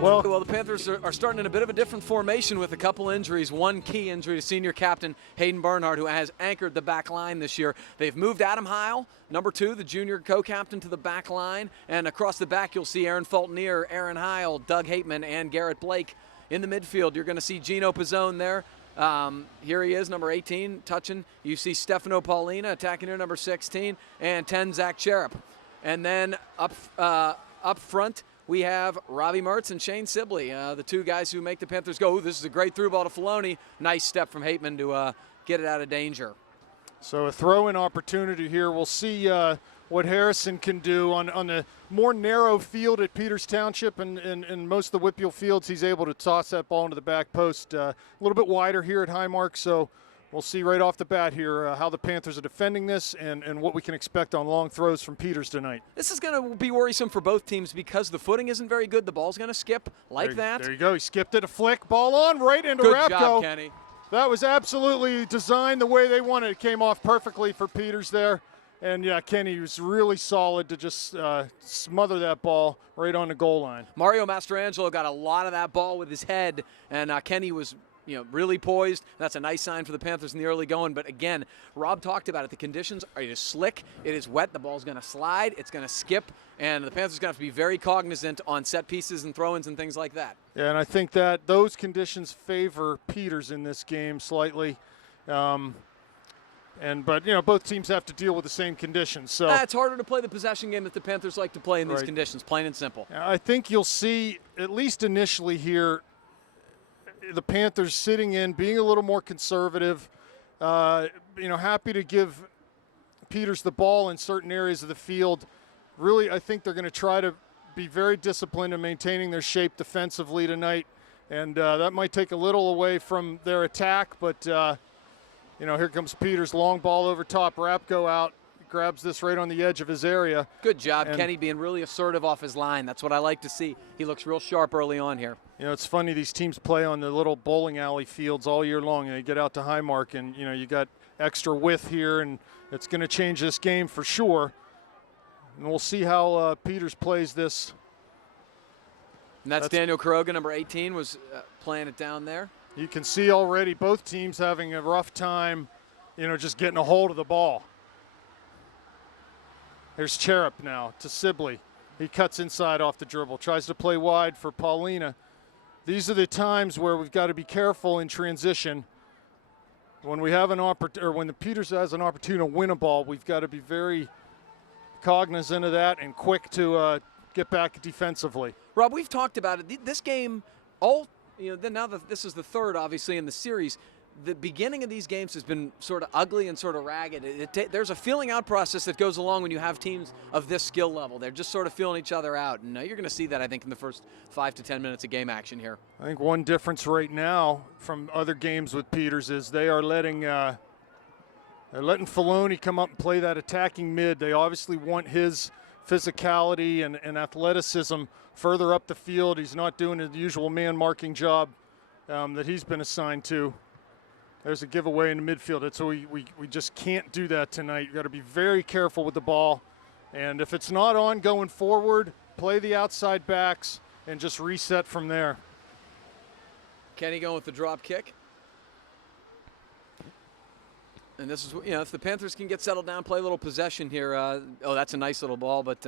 Well, the Panthers are starting in a bit of a different formation with a couple injuries. One key injury to senior captain Hayden Bernhardt, who has anchored the back line this year. They've moved Adam Heil, number 2, the junior co-captain, to the back line. And across the back, you'll see Aaron Fultonier, Aaron Heil, Doug Hateman, and Garrett Blake. In the midfield, you're going to see Gino Pizzone there. Here he is, number 18, touching. You see Stefano Paulina attacking here, number 16, and 10, Zach Cherub. And then up front, we have Robbie Mertz and Shane Sibley, the two guys who make the Panthers go. Ooh, this is a great through ball to Filoni. Nice step from Hateman to get it out of danger. So a throw-in opportunity here. We'll see what Harrison can do on the more narrow field at Peters Township and most of the WPIAL fields. He's able to toss that ball into the back post. A little bit wider here at Highmark, so we'll see right off the bat here how the Panthers are defending this and what we can expect on long throws from Peters tonight. This is going to be worrisome for both teams because the footing isn't very good. The ball's going to skip like that. There you go. He skipped it, a flick, ball on, right into Good Rapko. job, Kenny. That was absolutely designed the way they wanted. It came off perfectly for Peters there. And, yeah, Kenny was really solid to just smother that ball right on the goal line. Mario Mastrangelo got a lot of that ball with his head, and Kenny was really poised. That's a nice sign for the Panthers in the early going. But again, Rob talked about it. The conditions are just slick. It is wet. The ball's going to slide. It's going to skip. And the Panthers are going to have to be very cognizant on set pieces and throw-ins and things like that. Yeah, and I think that those conditions favor Peters in this game slightly. But both teams have to deal with the same conditions. So it's harder to play the possession game that the Panthers like to play in these conditions, plain and simple. I think you'll see, at least initially here, the Panthers sitting in, being a little more conservative, happy to give Peters the ball in certain areas of the field. Really, I think they're going to try to be very disciplined in maintaining their shape defensively tonight, and that might take a little away from their attack, but here comes Peters, long ball over top, Rapko out, grabs this right on the edge of his area. Good job, Kenny, being really assertive off his line. That's what I like to see. He looks real sharp early on here. It's funny, these teams play on the little bowling alley fields all year long, and they get out to Highmark, and, you got extra width here, and it's going to change this game for sure. And we'll see how Peters plays this. And that's Daniel Kuroga, number 18, was playing it down there. You can see already both teams having a rough time, just getting a hold of the ball. There's Cherub now to Sibley. He cuts inside off the dribble, tries to play wide for Paulina. These are the times where we've got to be careful in transition. When we have when the Peters has an opportunity to win a ball, we've got to be very cognizant of that and quick to get back defensively. Rob, we've talked about it. This game, now that this is the third, obviously, in the series, the beginning of these games has been sort of ugly and sort of ragged. There's a feeling out process that goes along when you have teams of this skill level. They're just sort of feeling each other out, and you're going to see that, I think, in the first 5 to 10 minutes of game action here. I think one difference right now from other games with Peters is they are letting Filoni come up and play that attacking mid. They obviously want his physicality and athleticism further up the field. He's not doing the usual man-marking job that he's been assigned to. There's a giveaway in the midfield. So we just can't do that tonight. You've got to be very careful with the ball. And if it's not on going forward, play the outside backs and just reset from there. Kenny going with the drop kick. And this is, if the Panthers can get settled down, play a little possession here. That's a nice little ball, but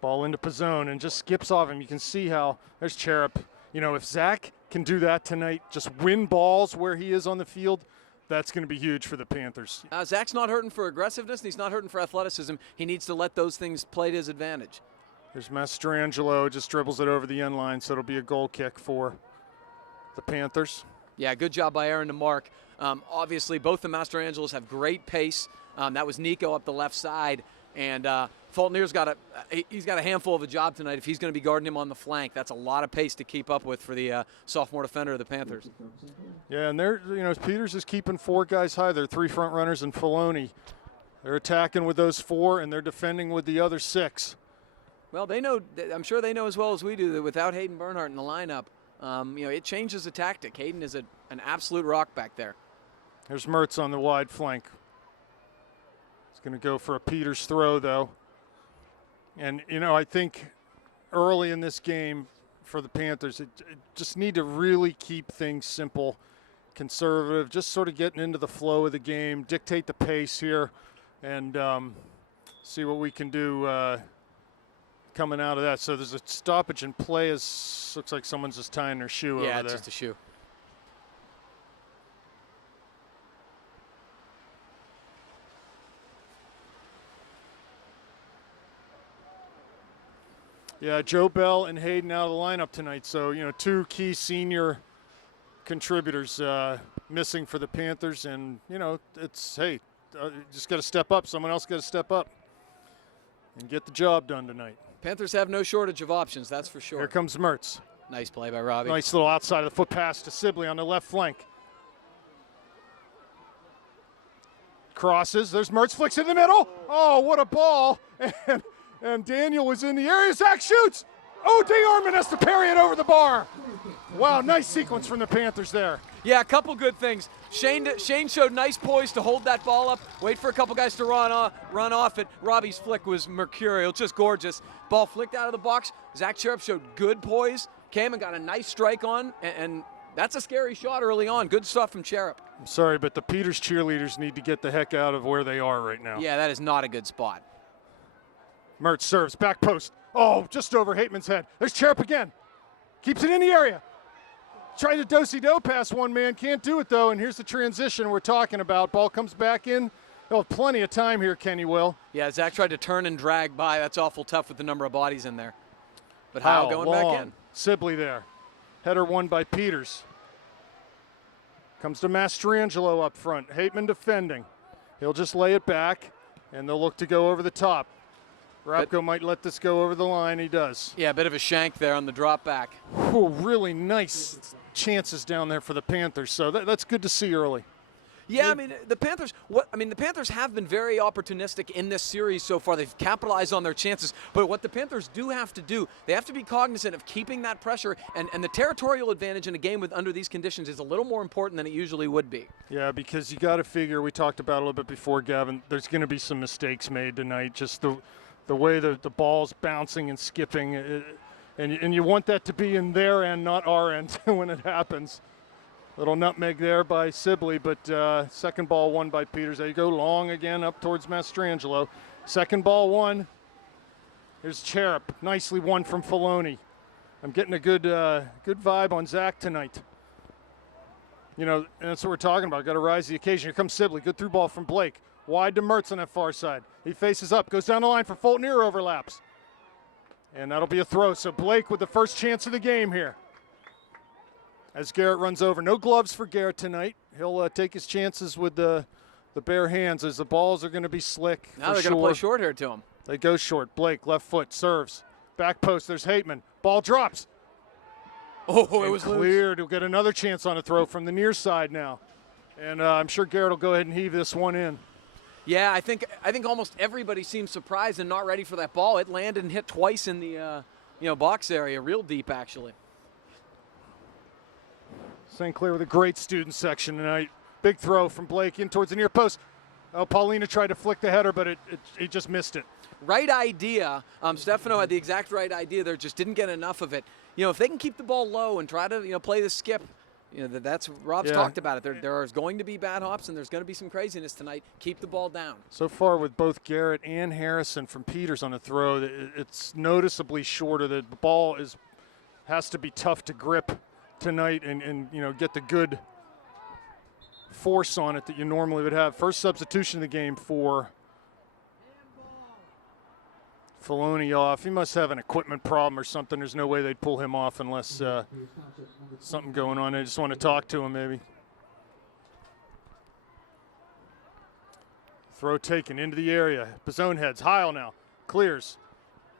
ball into Pizzone and just skips off him. You can see how there's Cherub. If Zach can do that tonight, just win balls where he is on the field, that's going to be huge for the Panthers. Zach's not hurting for aggressiveness, and he's not hurting for athleticism. He needs to let those things play to his advantage. There's Mastrangelo, just dribbles it over the end line, so it'll be a goal kick for the Panthers. Yeah, good job by Aaron to mark. Obviously, both the Mastrangelos have great pace. That was Nico up the left side. And Fultonier's got a handful of a job tonight if he's going to be guarding him on the flank. That's a lot of pace to keep up with for the sophomore defender of the Panthers. Yeah, and Peters is keeping 4 guys high. They're 3 front runners and Filoni. They're attacking with those 4, and they're defending with the other 6. Well, they know. I'm sure they know as well as we do that without Hayden Bernhardt in the lineup, it changes the tactic. Hayden is an absolute rock back there. There's Mertz on the wide flank. He's going to go for a Peters throw, though. And, I think early in this game for the Panthers. It just need to really keep things simple, conservative, just sort of getting into the flow of the game, dictate the pace here, and see what we can do coming out of that. So there's a stoppage in play. As looks like someone's just tying their shoe over there. Yeah, it's just a shoe. Yeah, Joe Bell and Hayden out of the lineup tonight. So, two key senior contributors missing for the Panthers. And, it's, hey, just got to step up. Someone else got to step up and get the job done tonight. Panthers have no shortage of options, that's for sure. Here comes Mertz. Nice play by Robbie. Nice little outside of the foot pass to Sibley on the left flank. Crosses. There's Mertz, flicks in the middle. Oh, what a ball. And Daniel was in the area. Zach shoots. Oh, DeArmond has to parry it over the bar. Wow, nice sequence from the Panthers there. Yeah, a couple good things. Shane showed nice poise to hold that ball up, wait for a couple guys to run off it. Robbie's flick was mercurial, just gorgeous. Ball flicked out of the box. Zach Cherub showed good poise, came and got a nice strike on, and that's a scary shot early on. Good stuff from Cherub. I'm sorry, but the Peters cheerleaders need to get the heck out of where they are right now. Yeah, that is not a good spot. Mertz serves, back post. Oh, just over Hateman's head. There's Cherub again. Keeps it in the area. Tried to do-si-do pass one man, can't do it though, and here's the transition we're talking about. Ball comes back in. They'll have plenty of time here, Kenny Will. Yeah, Zach tried to turn and drag by. That's awful tough with the number of bodies in there. But Howell going long. back in. Sibley there. Header won by Peters. Comes to Mastrangelo up front. Hateman defending. He'll just lay it back, and they'll look to go over the top. Rapko might let this go over the line. He does. Yeah, a bit of a shank there on the drop back. Ooh, really nice chances down there for the Panthers. So that's good to see early. Yeah, I mean the Panthers have been very opportunistic in this series so far. They've capitalized on their chances. But what the Panthers do have to do, they have to be cognizant of keeping that pressure, and the territorial advantage in a game under these conditions is a little more important than it usually would be. Yeah, because you got to figure, we talked about a little bit before, Gavin, there's going to be some mistakes made tonight. Just the way the ball's bouncing and skipping, and you want that to be in their end, not our end, when it happens. Little nutmeg there by Sibley, but second ball won by Peters. There you go, long again up towards Mastrangelo. Second ball won. Here's Cherub, nicely won from Filoni. I'm getting a good vibe on Zach tonight. And that's what we're talking about. Got to rise to the occasion. Here comes Sibley, good through ball from Blake. Wide to Mertz on that far side. He faces up, goes down the line for Fulton, ear overlaps. And that'll be a throw. So Blake with the first chance of the game here. As Garrett runs over. No gloves for Garrett tonight. He'll take his chances with the bare hands as the balls are going to be slick. Now they're going to play short here to him. They go short. Blake, left foot, serves. Back post, there's Hateman. Ball drops. Oh, it was cleared. He'll get another chance on a throw from the near side now. And I'm sure Garrett will go ahead and heave this one in. Yeah, I think almost everybody seems surprised and not ready for that ball. It landed and hit twice in the box area, real deep actually. St. Clair with a great student section tonight. Big throw from Blake in towards the near post. Oh, Paulina tried to flick the header, but he just missed it. Right idea. Stefano had the exact right idea there, just didn't get enough of it. If they can keep the ball low and try to play the skip, that's Rob's talked about it. There is going to be bad hops and there's going to be some craziness tonight. Keep the ball down. So far with both Garrett and Harrison from Peters on the throw, it's noticeably shorter. The ball has to be tough to grip tonight and get the good force on it that you normally would have. First substitution of the game for Filoni off. He must have an equipment problem or something. There's no way they'd pull him off unless something going on. I just want to talk to him maybe. Throw taken into the area. Pizzone heads. Heil now. Clears.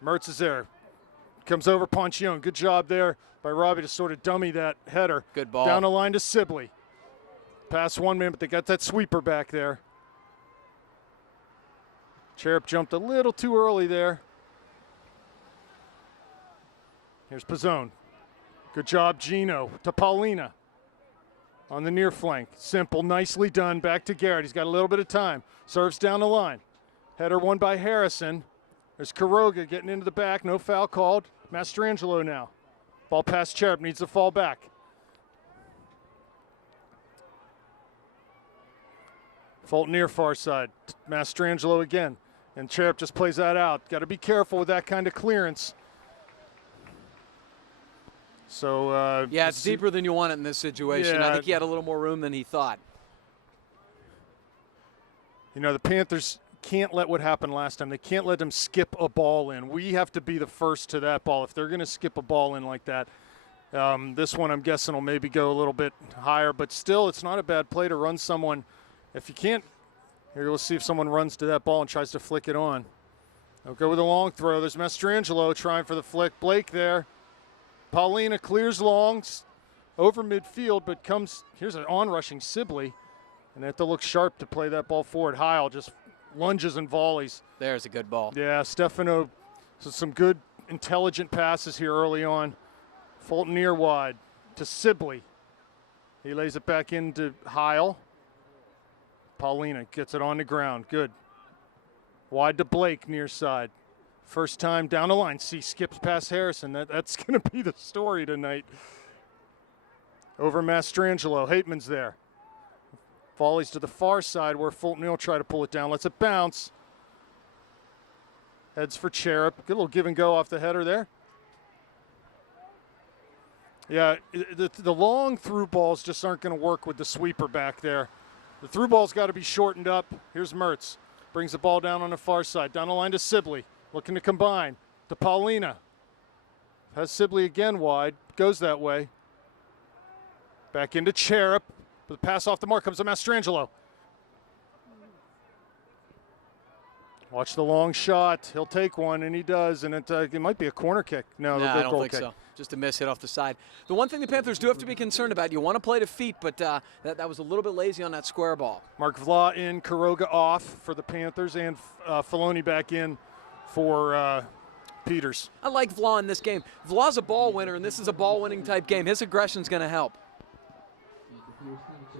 Mertz is there. Comes over Ponchione. Good job there by Robbie to sort of dummy that header. Good ball. Down the line to Sibley. Pass one man, but they got that sweeper back there. Cherub jumped a little too early there. Here's Pizzone. Good job, Gino. To Paulina on the near flank. Simple, nicely done. Back to Garrett. He's got a little bit of time. Serves down the line. Header won by Harrison. There's Kuroga getting into the back. No foul called. Mastrangelo now. Ball past Cherub. Needs to fall back. Fulton near far side. Mastrangelo again. And Cherub just plays that out. Got to be careful with that kind of clearance. So yeah, it's deeper than you want it in this situation. Yeah. I think he had a little more room than he thought. You know, the Panthers can't let what happened last time. They can't let them skip a ball in. We have to be the first to that ball. If they're going to skip a ball in like that, this one I'm guessing will maybe go a little bit higher. But still, it's not a bad play to run someone. If you can't, here we'll see if someone runs to that ball and tries to flick it on. They'll go with a long throw. There's Mastrangelo trying for the flick. Blake there. Paulina clears long over midfield, but comes, here's an on-rushing Sibley. And they have to look sharp to play that ball forward. Heil just lunges and volleys. There's a good ball. Yeah, Stefano, so some good, intelligent passes here early on. Fulton near wide to Sibley. He lays it back into Heil. Paulina gets it on the ground. Good. Wide to Blake near side. First time down the line. See, skips past Harrison. That's going to be the story tonight. Over Mastrangelo. Hateman's there. Volleys to the far side where Fulton will try to pull it down. Lets it bounce. Heads for Cherub. Good little give and go off the header there. Yeah, the long through balls just aren't going to work with the sweeper back there. The through ball's got to be shortened up. Here's Mertz. Brings the ball down on the far side. Down the line to Sibley. Looking to combine. To Paulina. Has Sibley again wide. Goes that way. Back into Cherub. The pass off the mark comes to Mastrangelo. Watch the long shot. He'll take one, and he does, and it might be a corner kick. No, I don't goal think kick. so. Just a miss hit off the side. The one thing the Panthers do have to be concerned about, you want to play to feet, but that was a little bit lazy on that square ball. Mark Vla in, Kuroga off for the Panthers, and Filoni back in for Peters. I like Vla in this game. Vla's a ball winner, and this is a ball-winning type game. His aggression's going to help.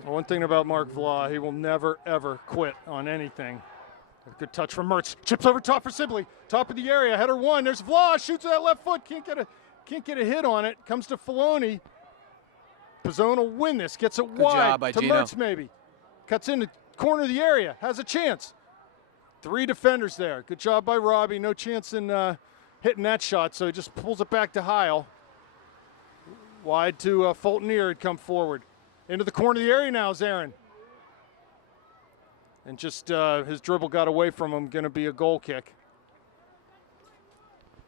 One thing about Mark Vla, he will never, ever quit on anything. A good touch from Mertz. Chips over top for Sibley. Top of the area. Header one. There's Vla. Shoots with that left foot. Can't get a hit on it. Comes to Filoni. Pizzone will win this. Gets it wide to Gino. Mertz maybe. Cuts in the corner of the area. Has a chance. 3 defenders there. Good job by Robbie. No chance in hitting that shot, so he just pulls it back to Heil. Wide to Fulton near. Had come forward. Into the corner of the area now is Aaron. And just his dribble got away from him. Going to be a goal kick.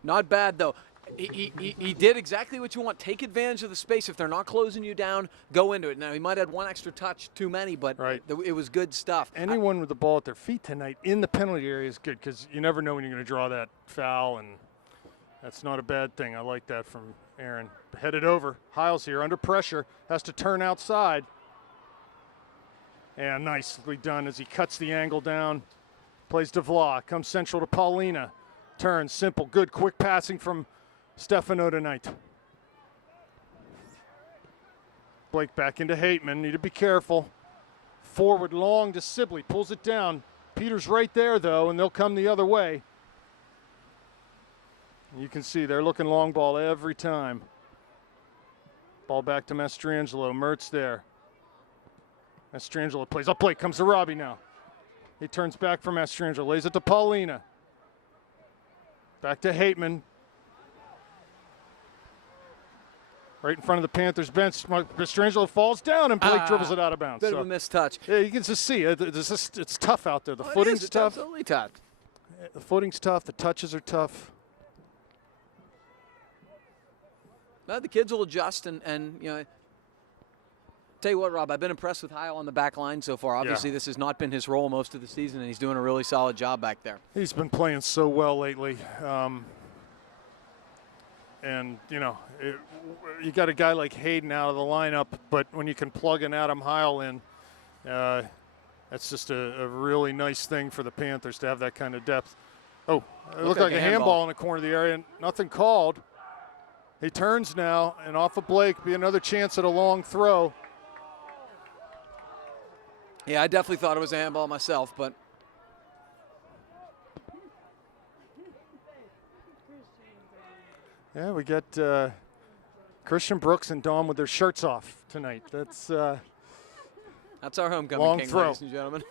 Not bad, though. He did exactly what you want. Take advantage of the space. If they're not closing you down, go into it. Now, he might have had one extra touch too many, but right. It was good stuff. Anyone with the ball at their feet tonight in the penalty area is good because you never know when you're going to draw that foul, and that's not a bad thing. I like that from Aaron. Headed over. Heil's here under pressure. Has to turn outside. And nicely done as he cuts the angle down. Plays to Vla. Comes central to Paulina. Turns. Simple. Good. Quick passing from Stefano tonight. Blake back into Hateman. Need to be careful. Forward long to Sibley. Pulls it down. Peters right there, though, and they'll come the other way. You can see they're looking long ball every time. Ball back to Mastrangelo. Mertz there. Mastrangelo plays up Blake. Comes to Robbie now. He turns back from Mastrangelo. Lays it to Paulina. Back to Hateman. Right in front of the Panthers bench. Mastrangelo falls down and Blake dribbles it out of bounds. Bit of a missed touch. Yeah, you can just see it. It's tough out there. The footing's It's tough. absolutely tough. The footing's tough. The touches are tough. Well, the kids will adjust, and you know. Tell you what, Rob, I've been impressed with Heil on the back line so far. Obviously, This has not been his role most of the season, and he's doing a really solid job back there. He's been playing so well lately. And, you know, you got a guy like Hayden out of the lineup, but when you can plug an Adam Heil in, that's just a really nice thing for the Panthers to have that kind of depth. Oh, it looked like a handball in the corner of the area, and nothing called. He turns now, and off of Blake, be another chance at a long throw. Yeah, I definitely thought it was a handball myself, but Yeah, we got Christian Brooks and Dawn with their shirts off tonight. That's our homecoming long king, throw. ladies and gentlemen.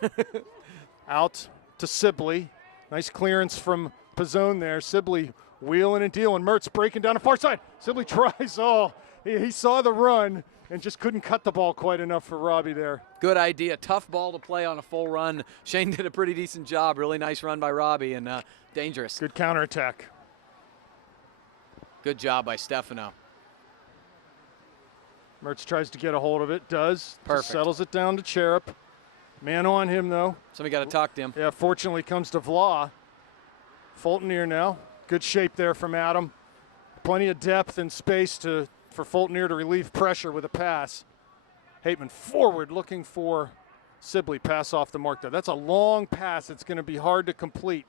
Out to Sibley. Nice clearance from Pizzone there. Sibley wheeling and dealing. Mertz breaking down the far side. Sibley tries. Oh, he saw the run and just couldn't cut the ball quite enough for Robbie there. Good idea. Tough ball to play on a full run. Shane did a pretty decent job. Really nice run by Robbie, and dangerous. Good counterattack. Good job by Stefano. Mertz tries to get a hold of it. Does. Perfect. Just settles it down to Cherub. Man on him, though. Somebody got to talk to him. Yeah, fortunately comes to Vla. Fulton now. Good shape there from Adam. Plenty of depth and space for Fulton to relieve pressure with a pass. Hateman forward looking for Sibley. Pass off the mark there. That's a long pass. It's going to be hard to complete.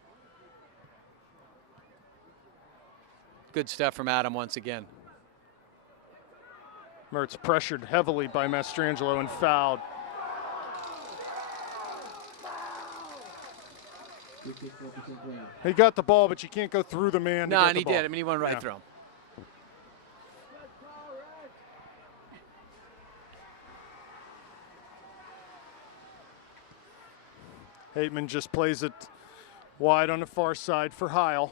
Good stuff from Adam once again. Mertz pressured heavily by Mastrangelo and fouled. He got the ball, but you can't go through the man. No, and he did. I mean, he went right through him. Hateman just plays it wide on the far side for Heil.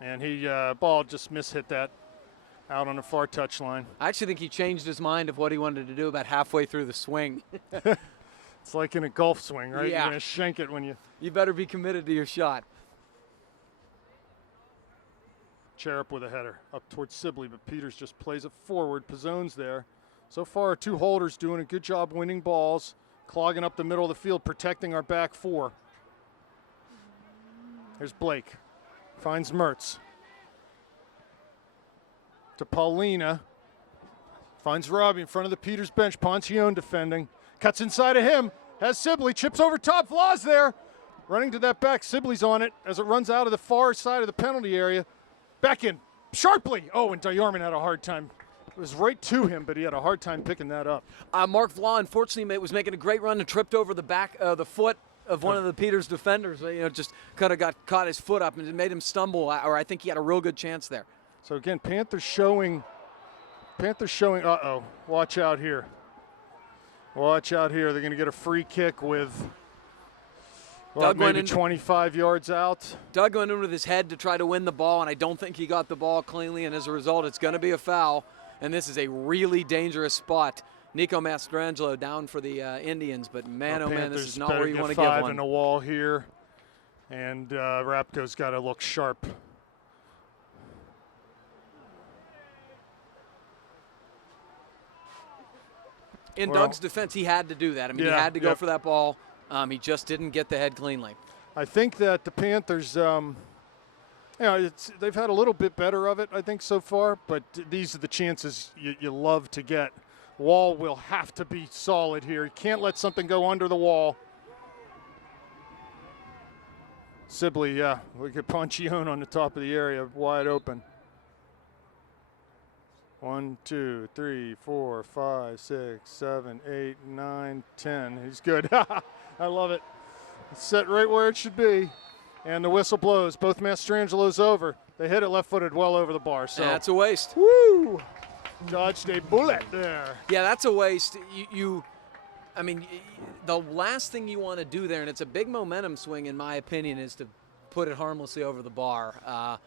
And he ball just mishit that out on the far touchline. I actually think he changed his mind of what he wanted to do about halfway through the swing. It's like in a golf swing, right? Yeah. You're going to shank it when you... You better be committed to your shot. Cherub with a header up towards Sibley, but Peters just plays it forward. Pizzone's there. So far, 2 holders doing a good job winning balls, clogging up the middle of the field, protecting our back 4. Here's Blake. Finds Mertz. To Paulina. Finds Robbie in front of the Peters bench. Poncione defending. Cuts inside of him. Has Sibley. Chips over top. Vla's there. Running to that back. Sibley's on it as it runs out of the far side of the penalty area. Back in. Sharply. Oh, and Diarman had a hard time. It was right to him, but he had a hard time picking that up. Mark Vla, unfortunately, was making a great run and tripped over the back, the foot of one of the Peters defenders. Just kind of caught his foot up and it made him stumble, or I think he had a real good chance there. So again, Panthers showing, uh-oh, watch out here. Watch out here. They're going to get a free kick with maybe 25 yards out. Doug went in with his head to try to win the ball, and I don't think he got the ball cleanly, and as a result, it's going to be a foul, and this is a really dangerous spot. Nico Mastrangelo down for the Indians, but man, oh man, this is not where you want to get 5 one. in the wall here, and Rapco's got to look sharp. In Doug's defense, he had to do that. I mean, he had to go for that ball. He just didn't get the head cleanly. I think that the Panthers, they've had a little bit better of it, I think, so far, but these are the chances you love to get. Wall will have to be solid here. You can't let something go under the wall. Sibley, look at Poncione on the top of the area, wide open. 1, 2, 3, 4, 5, 6, 7, 8, 9, 10. He's good. I love it. It's set right where it should be. And the whistle blows. Both Mastrangelo's over. They hit it left-footed well over the bar. So that's a waste. Woo! Dodged a bullet there. Yeah, that's a waste. I mean, the last thing you want to do there, and it's a big momentum swing in my opinion, is to put it harmlessly over the bar.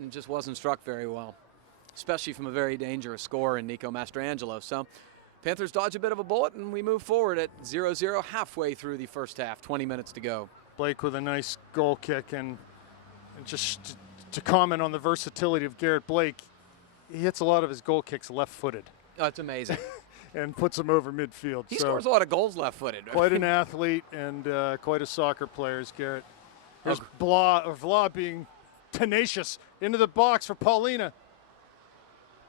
It just wasn't struck very well, especially from a very dangerous scorer in Nico Mastrangelo. So Panthers dodge a bit of a bullet, and we move forward at 0-0 halfway through the first half, 20 minutes to go. Blake with a nice goal kick, and just to comment on the versatility of Garrett Blake, he hits a lot of his goal kicks left-footed. Oh, it's amazing. And puts them over midfield. He scores a lot of goals left-footed. Quite an athlete and quite a soccer player is Garrett. Here's Vla being tenacious into the box for Paulina.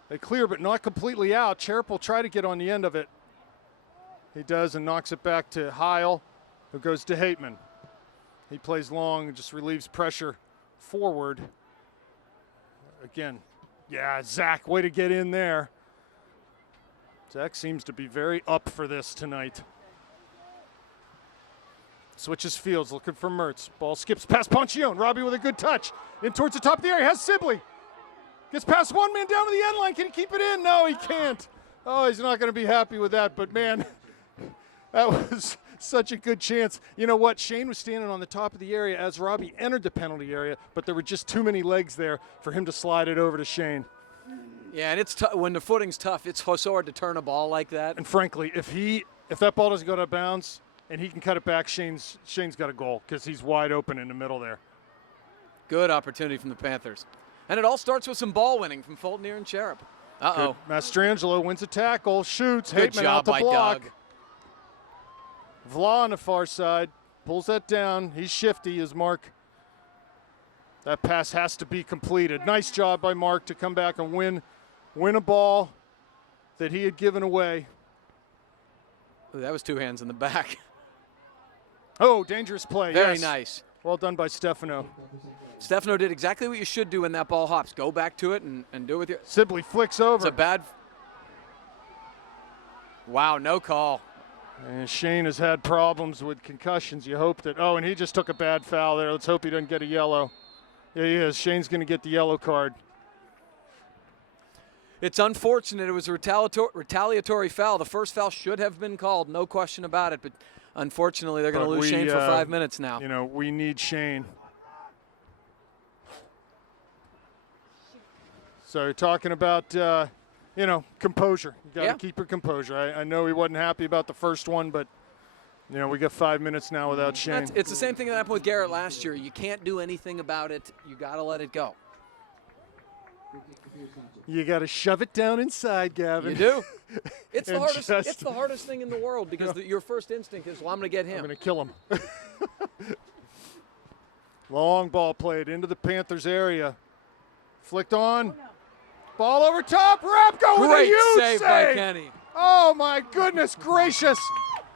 They clear, but not completely out. Cherub will try to get on the end of it. He does and knocks it back to Heil, who goes to Hateman. He plays long and just relieves pressure forward. Again, yeah, Zach, way to get in there. Zach seems to be very up for this tonight. Switches fields, looking for Mertz. Ball skips past Poncione. Robbie with a good touch. In towards the top of the area, has Sibley. Gets past one man down to the end line. Can he keep it in? No, he can't. Oh, he's not going to be happy with that. But, man, that was such a good chance. You know what? Shane was standing on the top of the area as Robbie entered the penalty area, but there were just too many legs there for him to slide it over to Shane. Yeah, and it's when the footing's tough, it's so hard to turn a ball like that. And frankly, if that ball doesn't go out of bounds and he can cut it back, Shane's got a goal because he's wide open in the middle there. Good opportunity from the Panthers. And it all starts with some ball winning from Fulton and Cherub. Uh-oh. Good. Mastrangelo wins a tackle, shoots, Good Hateman job out the by block. Doug. Vla on the far side, pulls that down. He's shifty as Mark. That pass has to be completed. Nice job by Mark to come back and win a ball that he had given away. Ooh, that was two hands in the back. Oh, dangerous play. Very yes. nice. Well done by Stefano. Stefano did exactly what you should do when that ball hops. Go back to it and do it with your. Sibley flicks over. It's a bad. Wow, no call. And Shane has had problems with concussions. You hope that. Oh, and he just took a bad foul there. Let's hope he doesn't get a yellow. Yeah, he is. Shane's going to get the yellow card. It's unfortunate. It was a retaliatory foul. The first foul should have been called, no question about it. But unfortunately, they're going to lose Shane for 5 minutes now. You know, we need Shane. So you're talking about, composure. You got to keep your composure. I know he wasn't happy about the first one, but, we got 5 minutes now without Shane. It's the same thing that happened with Garrett last year. You can't do anything about it. You got to let it go. You got to shove it down inside, Gavin. You do. It's the hardest. It's the hardest thing in the world because your first instinct is, well, I'm going to get him. I'm going to kill him. Long ball played into the Panthers area. Flicked on. Ball over top. Rapko with a huge save by Kenny. Oh, my goodness gracious.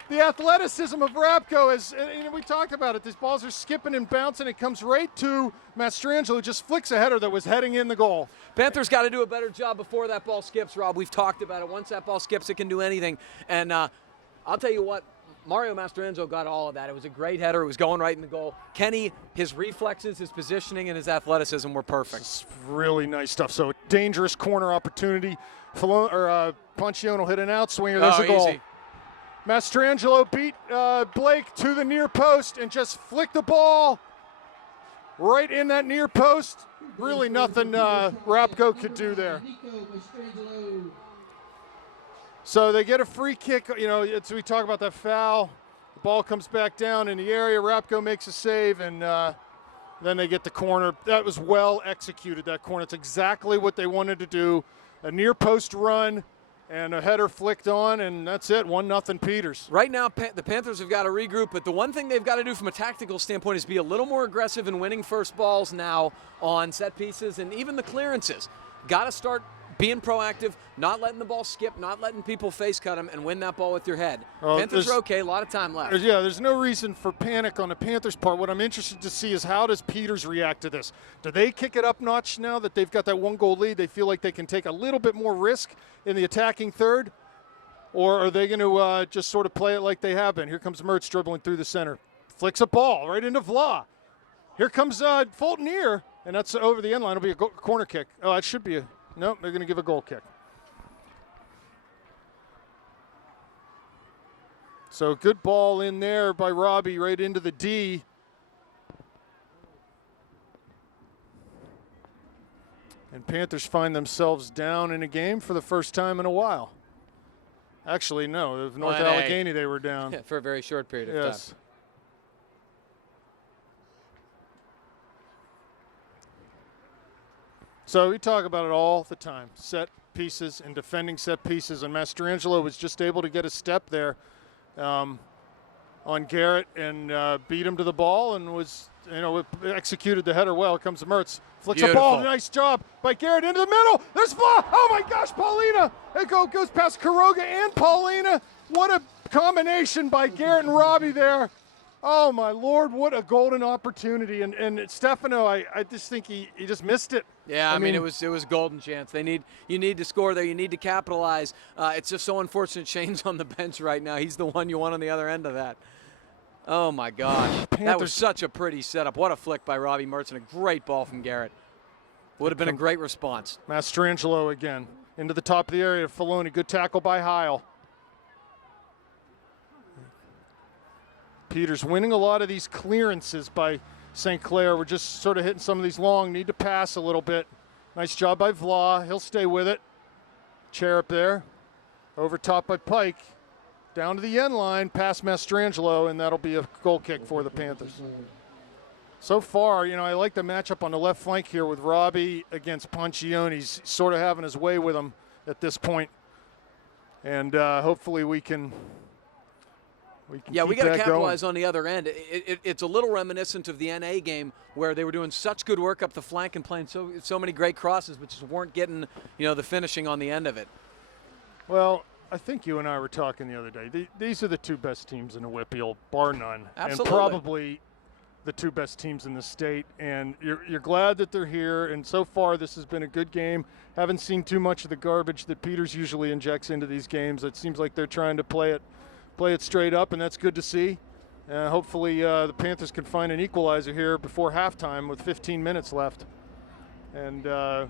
The athleticism of Rapko is, we talked about it. These balls are skipping and bouncing. It comes right to Mastrangelo, who just flicks a header that was heading in the goal. Panthers got to do a better job before that ball skips, Rob. We've talked about it. Once that ball skips, it can do anything. And I'll tell you what, Mario Mastrangelo got all of that. It was a great header. It was going right in the goal. Kenny, his reflexes, his positioning, and his athleticism were perfect. It's really nice stuff. So dangerous corner opportunity. Poncione will hit an outswinger. There's a goal. Easy. Mastrangelo beat Blake to the near post and just flicked the ball right in that near post. Really nothing Rapko could do there. So they get a free kick. We talk about that foul. The ball comes back down in the area. Rapko makes a save, and then they get the corner. That was well executed, that corner. It's exactly what they wanted to do. A near post run. And a header flicked on, and that's it, 1-0 Peters. Right now, the Panthers have got to regroup, but the one thing they've got to do from a tactical standpoint is be a little more aggressive in winning first balls now on set pieces and even the clearances. Got to start being proactive, not letting the ball skip, not letting people face cut them, and win that ball with your head. Panthers are okay, a lot of time left. There's no reason for panic on the Panthers' part. What I'm interested to see is how does Peters react to this? Do they kick it up notch now that they've got that 1-goal lead? They feel like they can take a little bit more risk in the attacking third? Or are they going to just sort of play it like they have been? Here comes Mertz dribbling through the center. Flicks a ball right into Vla. Here comes Fulton here, and that's over the end line. It'll be a corner kick. Oh, it should be a... No, they're going to give a goal kick. So good ball in there by Robbie right into the D. And Panthers find themselves down in a game for the first time in a while. Actually, no. North Allegheny, they were down. Yeah, for a very short period of time. So we talk about it all the time, set pieces and defending set pieces, and Mastrangelo was just able to get a step there on Garrett and beat him to the ball and was, executed the header well. Here comes Mertz, flicks a ball, nice job by Garrett into the middle. There's Vla. Oh my gosh, Paulina! It goes past Karoga and Paulina. What a combination by Garrett and Robbie there. Oh my Lord, what a golden opportunity! And Stefano, I just think he just missed it. Yeah, I mean it was a golden chance. You need to score there. You need to capitalize. It's just so unfortunate Shane's on the bench right now. He's the one you want on the other end of that. Oh my gosh, that was such a pretty setup. What a flick by Robbie Mertz and a great ball from Garrett. Would have been a great response. Mastrangelo again into the top of the area. Filoni, good tackle by Heil. Peters winning a lot of these clearances by St. Clair. We're just sort of hitting some of these long, need to pass a little bit. Nice job by Vla. He'll stay with it. Cherub there. Over top by Pike. Down to the end line, past Mastrangelo, and that'll be a goal kick for the Panthers. So far, I like the matchup on the left flank here with Robbie against Poncione. He's sort of having his way with him at this point. And hopefully we can we got to capitalize on the other end. It's a little reminiscent of the NA game where they were doing such good work up the flank and playing so many great crosses, but just weren't getting the finishing on the end of it. Well, I think you and I were talking the other day. These are the two best teams in the WPIAL, bar none. Absolutely. And probably the two best teams in the state. And you're glad that they're here. And so far, this has been a good game. Haven't seen too much of the garbage that Peters usually injects into these games. It seems like they're trying to play it straight up, and that's good to see. Hopefully the Panthers can find an equalizer here before halftime with 15 minutes left. And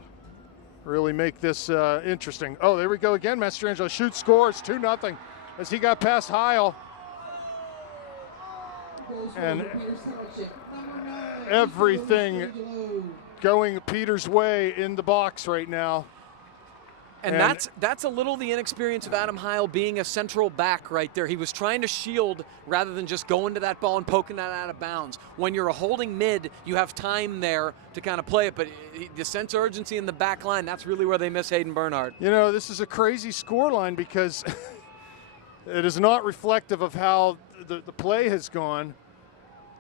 really make this interesting. Oh, there we go again. Mastrangelo shoots, scores 2-0 as he got past Heil. And everything going Peters' way in the box right now. And that's a little the inexperience of Adam Heil being a central back right there. He was trying to shield rather than just going to that ball and poking that out of bounds. When you're a holding mid, you have time there to kind of play it, but the sense of urgency in the back line, that's really where they miss Hayden Bernhardt. This is a crazy scoreline because it is not reflective of how the play has gone,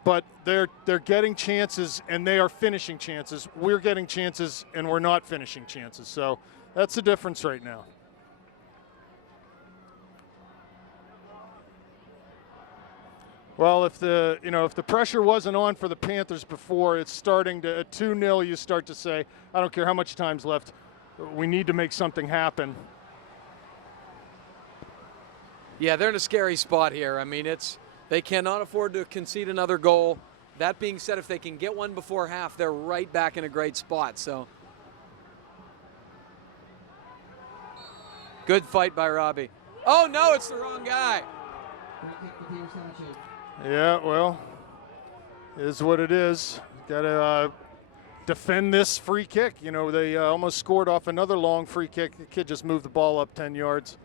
but they're getting chances and they are finishing chances. We're getting chances and we're not finishing chances. So that's the difference right now. Well, if the pressure wasn't on for the Panthers before, it's starting to at 2-0. You start to say, I don't care how much time's left, we need to make something happen. Yeah, they're in a scary spot here. I mean, they cannot afford to concede another goal. That being said, if they can get one before half, they're right back in a great spot. So. Good fight by Robbie. Oh, no, it's the wrong guy. Yeah, well, it is what it is. Got to defend this free kick. They almost scored off another long free kick. The kid just moved the ball up 10 yards.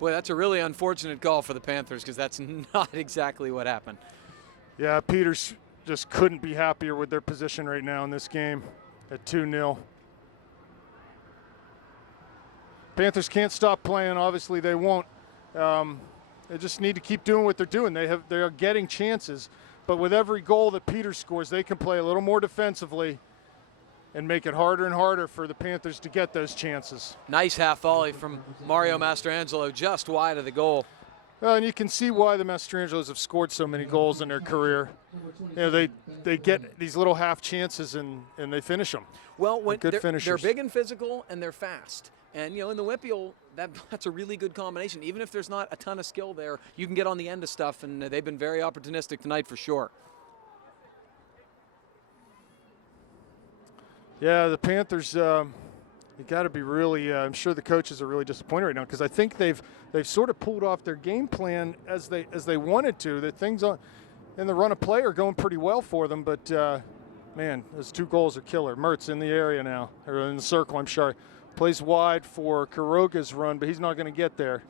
Boy, that's a really unfortunate call for the Panthers because that's not exactly what happened. Yeah, Peters just couldn't be happier with their position right now in this game at 2-0. Panthers can't stop playing. Obviously, they won't. They just need to keep doing what they're doing. They are getting chances, but with every goal that Peters scores, they can play a little more defensively and make it harder and harder for the Panthers to get those chances. Nice half volley from Mario Mastrangelo, just wide of the goal. And you can see why the Mastrangelos have scored so many goals in their career. They get these little half chances and they finish them. Well, when they're big and physical and they're fast. And, in the WPIAL, that's a really good combination. Even if there's not a ton of skill there, you can get on the end of stuff, and they've been very opportunistic tonight for sure. Yeah, the Panthers, you got to be really. I'm sure the coaches are really disappointed right now because I think they've sort of pulled off their game plan as they wanted to. That things in the run of play are going pretty well for them, but man, those 2 goals are killer. Mertz in the area now, or in the circle. I'm sorry, plays wide for Quiroga's run, but he's not going to get there.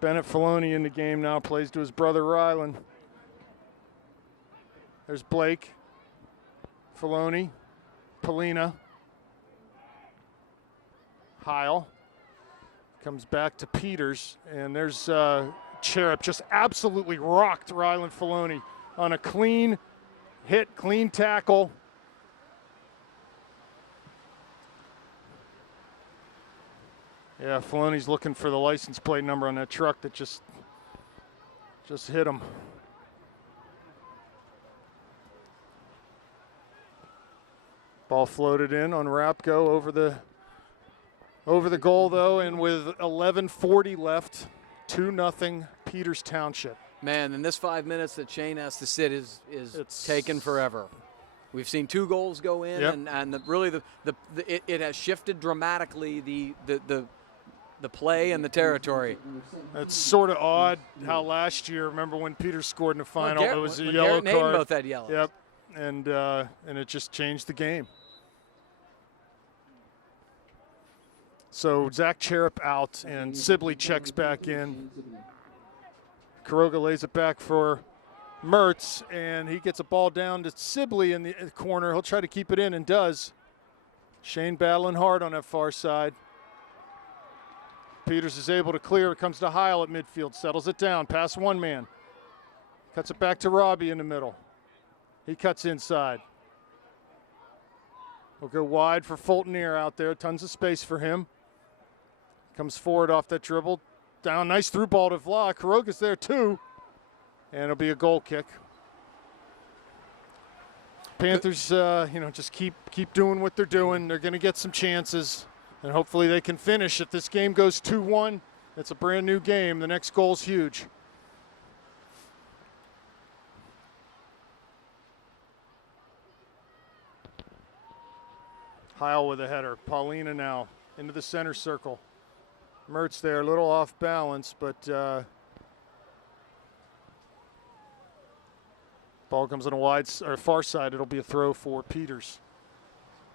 Bennett Filoni in the game now, plays to his brother Ryland. There's Blake. Filoni, Polina, Heil, comes back to Peters, and there's Cherub just absolutely rocked Ryland Filoni on a clean hit, clean tackle. Yeah, Filoni's looking for the license plate number on that truck that just hit him. Ball floated in on Rapko over the goal though, and with 11:40 left, 2-0 Peters Township. Man, and this 5 minutes that Shane has to sit is taken forever. We've seen 2 goals go in, yep. and really it has shifted dramatically the play and the territory. It's sort of odd how last year, remember when Peters scored in the final, it was a yellow Garrett and card. both had yellows. Yep, and it just changed the game. So Zach Cherub out, and Sibley checks back in. Kuroga lays it back for Mertz, and he gets a ball down to Sibley in the corner. He'll try to keep it in, and does. Shane battling hard on that far side. Peters is able to clear. It comes to Heil at midfield, settles it down, past one man. Cuts it back to Robbie in the middle. He cuts inside. We'll go wide for Fultoneer out there. Tons of space for him. Comes forward off that dribble. Down, nice through ball to Vla. Kuroga's there too. And it'll be a goal kick. Panthers, just keep doing what they're doing. They're going to get some chances, and hopefully they can finish. If this game goes 2-1, it's a brand new game. The next goal's huge. Heil with a header. Paulina now into the center circle. Mertz there, a little off balance, but ball comes on a wide or far side. It'll be a throw for Peters.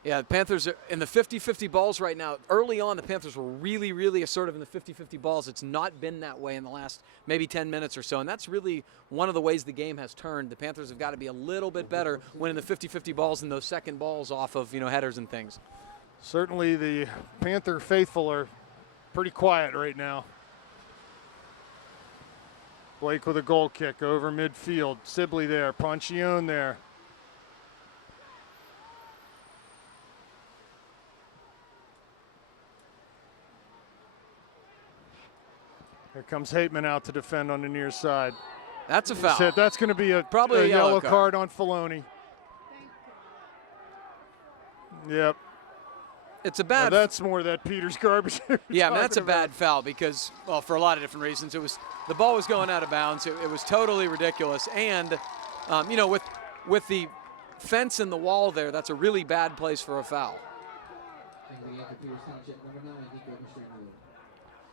Yeah, the Panthers are in the 50-50 balls right now. Early on, the Panthers were really, really assertive in the 50-50 balls. It's not been that way in the last maybe 10 minutes or so, and that's really one of the ways the game has turned. The Panthers have got to be a little bit better winning the 50-50 balls and those second balls off of headers and things. Certainly the Panther faithful are pretty quiet right now. Blake with a goal kick over midfield. Sibley there, Ponchione there. Here comes Hateman out to defend on the near side. That's a foul. That's going to be probably a yellow card on Filoni. Yep. It's a bad. Now that's more that Peters garbage. Yeah, I mean, that's a bad foul because, well, for a lot of different reasons. The ball was going out of bounds. It was totally ridiculous, and with the fence and the wall there, that's a really bad place for a foul.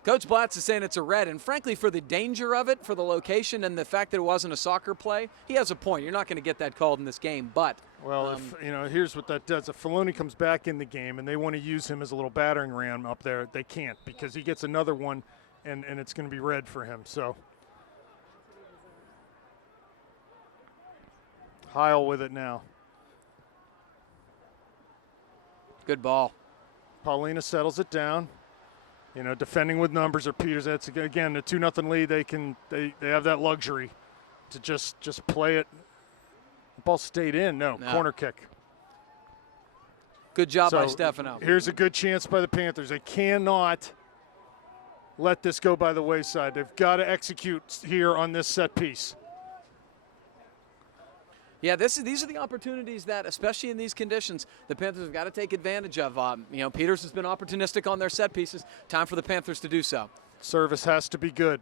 Coach Blatz is saying it's a red, and frankly, for the danger of it, for the location, and the fact that it wasn't a soccer play, he has a point. You're not going to get that called in this game, but. Well, here's what that does. If Filoni comes back in the game and they want to use him as a little battering ram up there, they can't because he gets another one, and it's going to be red for him. So Heil with it now. Good ball. Paulina settles it down. Defending with numbers or Peters. That's again the 2-0 lead. They have that luxury to just play it. The ball stayed in. No, corner kick. Good job by Stefano. Here's a good chance by the Panthers. They cannot let this go by the wayside. They've got to execute here on this set piece. Yeah, these are the opportunities that, especially in these conditions, the Panthers have got to take advantage of. Peters has been opportunistic on their set pieces. Time for the Panthers to do so. Service has to be good.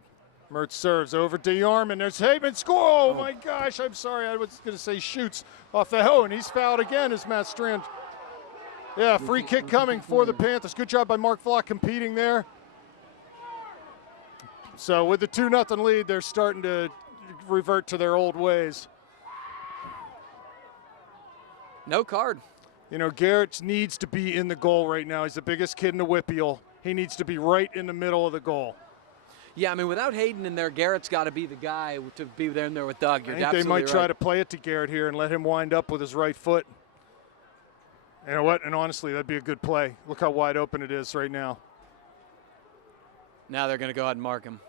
Mertz serves over DeArmond. There's Hateman. Score! Oh, my gosh. I'm sorry. I was going to say shoots off the hoe, and he's fouled again as Matt Strand. Yeah, free kick coming for the Panthers. Good job by Mark Vlock competing there. So with the 2-0 lead, they're starting to revert to their old ways. No card. Garrett needs to be in the goal right now. He's the biggest kid in the WPIAL. He needs to be right in the middle of the goal. Yeah, I mean, without Hayden in there, Garrett's got to be the guy to be there in there with Doug. You're I think they might try to play it to Garrett here and let him wind up with his right foot. You know what? And honestly, that'd be a good play. Look how wide open it is right now. Now they're going to go ahead and mark him.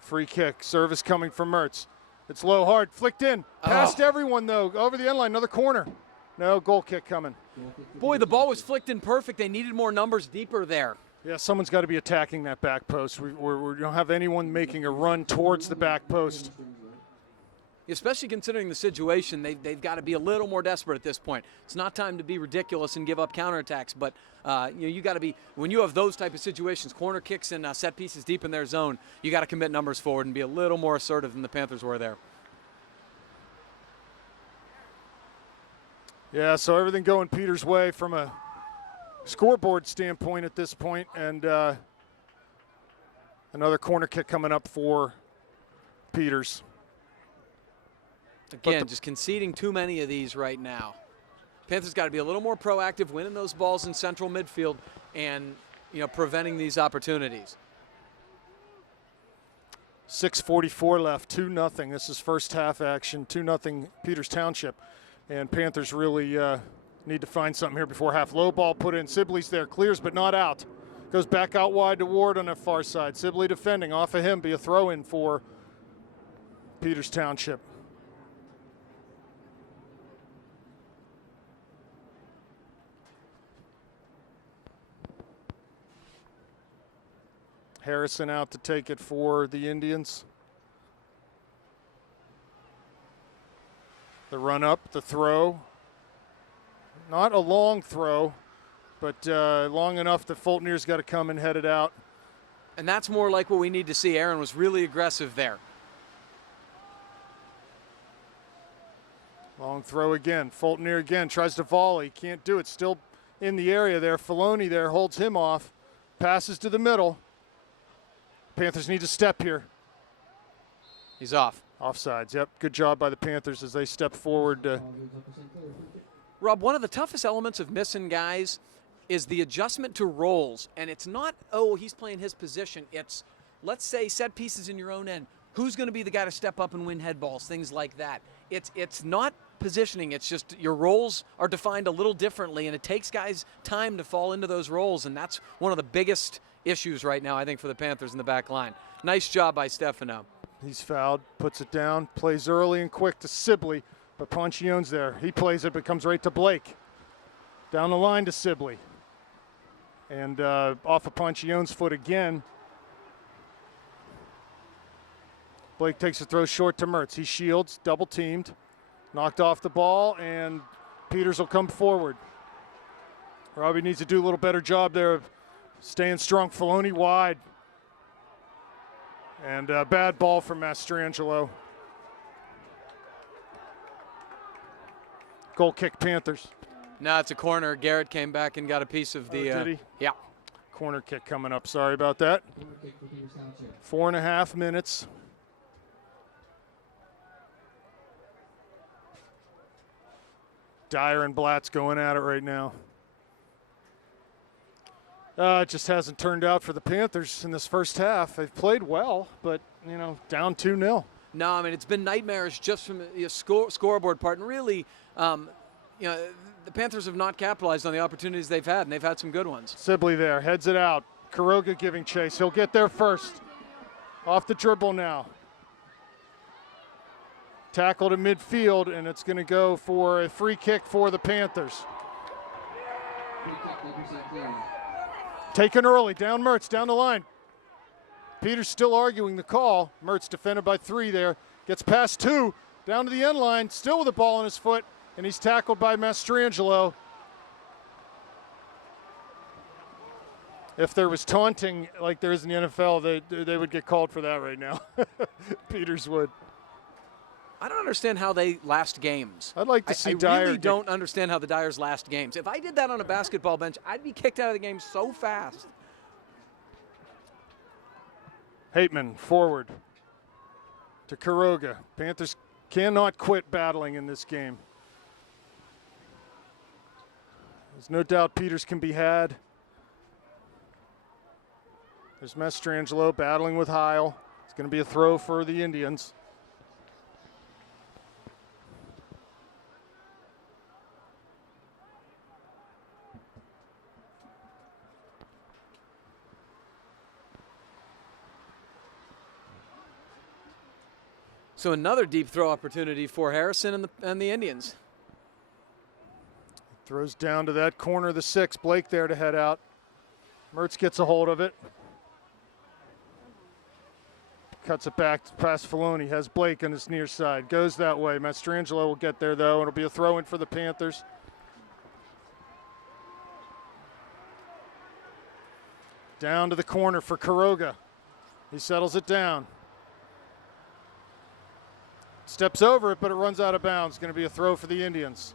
Free kick. Service coming from Mertz. It's low, hard, flicked in. Past everyone, though. Over the end line, another corner. No, goal kick coming. Boy, the ball was flicked in perfect. They needed more numbers deeper there. Yeah, someone's got to be attacking that back post. We don't have anyone making a run towards the back post. Especially considering the situation, they've got to be a little more desperate at this point. It's not time to be ridiculous and give up counterattacks, but you got to be, when you have those type of situations, corner kicks and set pieces deep in their zone, you got to commit numbers forward and be a little more assertive than the Panthers were there. Yeah, so everything going Peters' way from a scoreboard standpoint at this point, and another corner kick coming up for Peters. Again, just conceding too many of these right now. Panthers got to be a little more proactive, winning those balls in central midfield and, preventing these opportunities. 6:44 left, 2-0. This is first half action, 2-0 Peters Township. And Panthers really need to find something here before half. Low ball put in. Sibley's there, clears but not out. Goes back out wide to Ward on the far side. Sibley defending off of him, be a throw-in for Peters Township. Harrison out to take it for the Indians. The run up, the throw. Not a long throw, but long enough that Fultonier's got to come and head it out. And that's more like what we need to see. Aaron was really aggressive there. Long throw again. Fultonier again tries to volley. Can't do it. Still in the area there. Filoni there holds him off. Passes to the middle. Panthers need to step here. He's off. Offsides, yep. Good job by the Panthers as they step forward. Rob, one of the toughest elements of missing guys is the adjustment to roles. And it's not, he's playing his position. It's, let's say, set pieces in your own end. Who's going to be the guy to step up and win head balls, things like that. It's not positioning. It's just your roles are defined a little differently, and it takes guys time to fall into those roles, and that's one of the biggest issues right now, I think, for the Panthers in the back line. Nice job by Stefano. He's fouled, puts it down, plays early and quick to Sibley, but Ponchione's there. He plays it, but comes right to Blake. Down the line to Sibley. And off of Ponchione's foot again. Blake takes a throw short to Mertz. He shields, double teamed, knocked off the ball, and Peters will come forward. Robbie needs to do a little better job there of staying strong. Filoni wide. And a bad ball from Mastrangelo. Goal kick Panthers. No, it's a corner. Garrett came back and got a piece of the. Did he? Yeah. Corner kick coming up. Sorry about that. 4.5 minutes. Dyer and Blatt's going at it right now. It just hasn't turned out for the Panthers in this first half. They've played well, but, down 2-0. No, I mean, it's been nightmarish just from the scoreboard part. And really, the Panthers have not capitalized on the opportunities they've had, and they've had some good ones. Sibley there, heads it out. Kuroga giving chase. He'll get there first. Off the dribble now. Tackled in midfield, and it's going to go for a free kick for the Panthers. Taken early, down Mertz, down the line. Peters still arguing the call. Mertz defended by 3 there. Gets past 2, down to the end line, still with the ball on his foot, and he's tackled by Mastrangelo. If there was taunting like there is in the NFL, they would get called for that right now. Peters would. I don't understand how they last games. I'd like to see Dyer. I really don't understand how the Dyers last games. If I did that on a basketball bench, I'd be kicked out of the game so fast. Hateman forward to Kuroga. Panthers cannot quit battling in this game. There's no doubt Peters can be had. There's Mastrangelo battling with Heil. It's going to be a throw for the Indians. So another deep throw opportunity for Harrison and the Indians. Throws down to that corner of the 6. Blake there to head out. Mertz gets a hold of it. Cuts it back past Filoni. Has Blake on his near side. Goes that way. Mastrangelo will get there, though. It'll be a throw-in for the Panthers. Down to the corner for Quiroga. He settles it down. Steps over it, but it runs out of bounds. Going to be a throw for the Indians.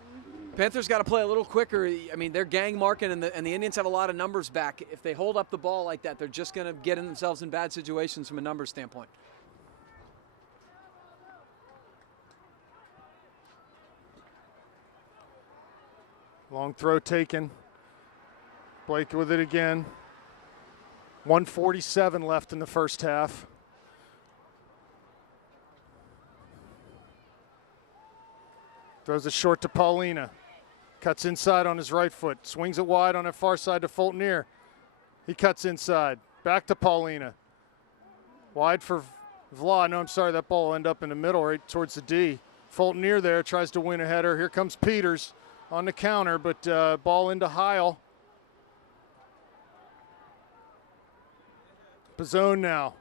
Panthers got to play a little quicker. I mean, they're gang marking, and the Indians have a lot of numbers back. If they hold up the ball like that, they're just going to get themselves in bad situations from a numbers standpoint. Long throw taken. Blake with it again. 1:47 left in the first half. Throws it short to Paulina. Cuts inside on his right foot. Swings it wide on the far side to Fultonier. He cuts inside. Back to Paulina. Wide for Vla. No, I'm sorry. That ball will end up in the middle right towards the D. Fultonier there tries to win a header. Here comes Peters on the counter, but ball into Heil. Pizzone now.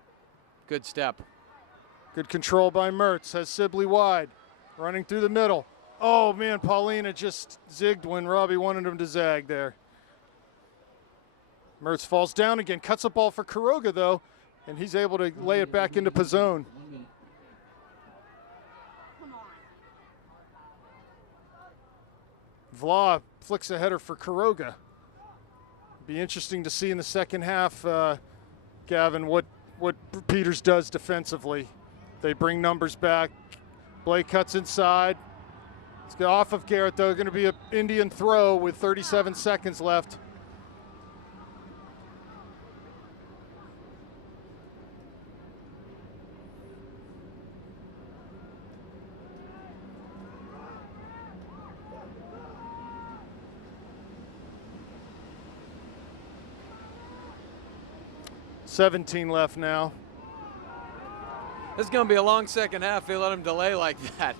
Good step. Good control by Mertz. Has Sibley wide. Running through the middle. Oh, man, Paulina just zigged when Robbie wanted him to zag there. Mertz falls down again. Cuts the ball for Quiroga, though, and he's able to lay it back into Pizzone. Vla flicks a header for Quiroga. Be interesting to see in the second half, Gavin, what Peters does defensively. They bring numbers back. Blake cuts inside. It's got off of Garrett, though. Going to be an Indian throw with 37 seconds left. $17 left now. This is going to be a long second half. They let him delay like that.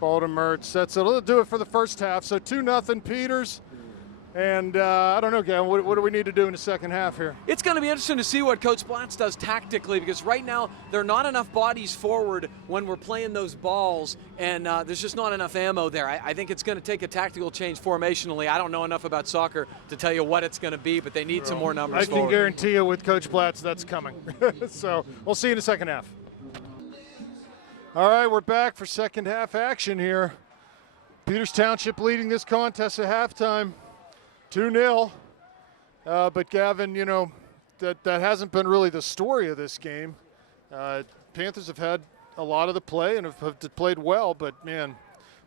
Ball to Mertz. That's it. It'll do it for the first half. So 2-0 Peters. And I don't know, Gavin, what do we need to do in the second half here? It's going to be interesting to see what Coach Blatz does tactically, because right now there are not enough bodies forward when we're playing those balls, and there's just not enough ammo there. I think it's going to take a tactical change formationally. I don't know enough about soccer to tell you what it's going to be, but they need some more numbers forward. I can guarantee you with Coach Blatz that's coming. So we'll see you in the second half. All right, we're back for second half action here. Peters Township leading this contest at halftime. 2-0, but Gavin, you know, that hasn't been really the story of this game. Panthers have had a lot of the play and have played well, but man,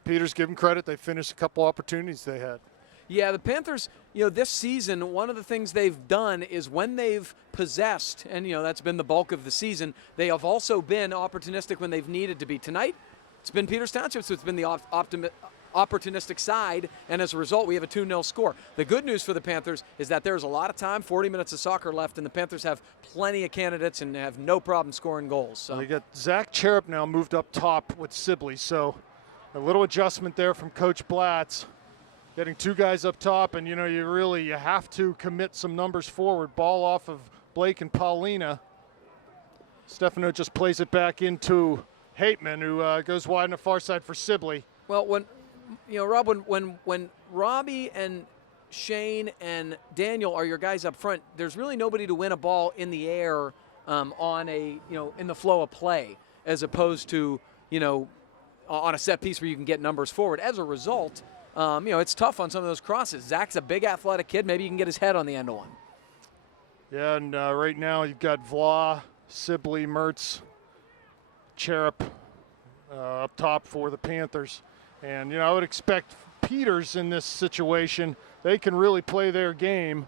Peters, give them credit. They finished a couple opportunities they had. Yeah, the Panthers, you know, this season, one of the things they've done is when they've possessed, and, you know, that's been the bulk of the season, they have also been opportunistic when they've needed to be. Tonight, it's been Peters Township, so it's been the opportunistic side, and as a result, we have a 2-0 score. The good news for the Panthers is that there's a lot of time, 40 minutes of soccer left, and the Panthers have plenty of candidates and have no problem scoring goals. So. They got Zach Cherub now moved up top with Sibley, so a little adjustment there from Coach Blatz. Getting two guys up top, and you know, you have to commit some numbers forward. Ball off of Blake and Paulina. Stefano just plays it back into Hateman, who goes wide on the far side for Sibley. Well, when you know, Rob, when Robbie and Shane and Daniel are your guys up front, there's really nobody to win a ball in the air on a, you know, in the flow of play, as opposed to, you know, on a set piece where you can get numbers forward. As a result, you know, it's tough on some of those crosses. Zach's a big athletic kid. Maybe he can get his head on the end of one. Yeah, and right now you've got Vla, Sibley, Mertz, Cherub up top for the Panthers. And, you know, I would expect Peters in this situation, they can really play their game.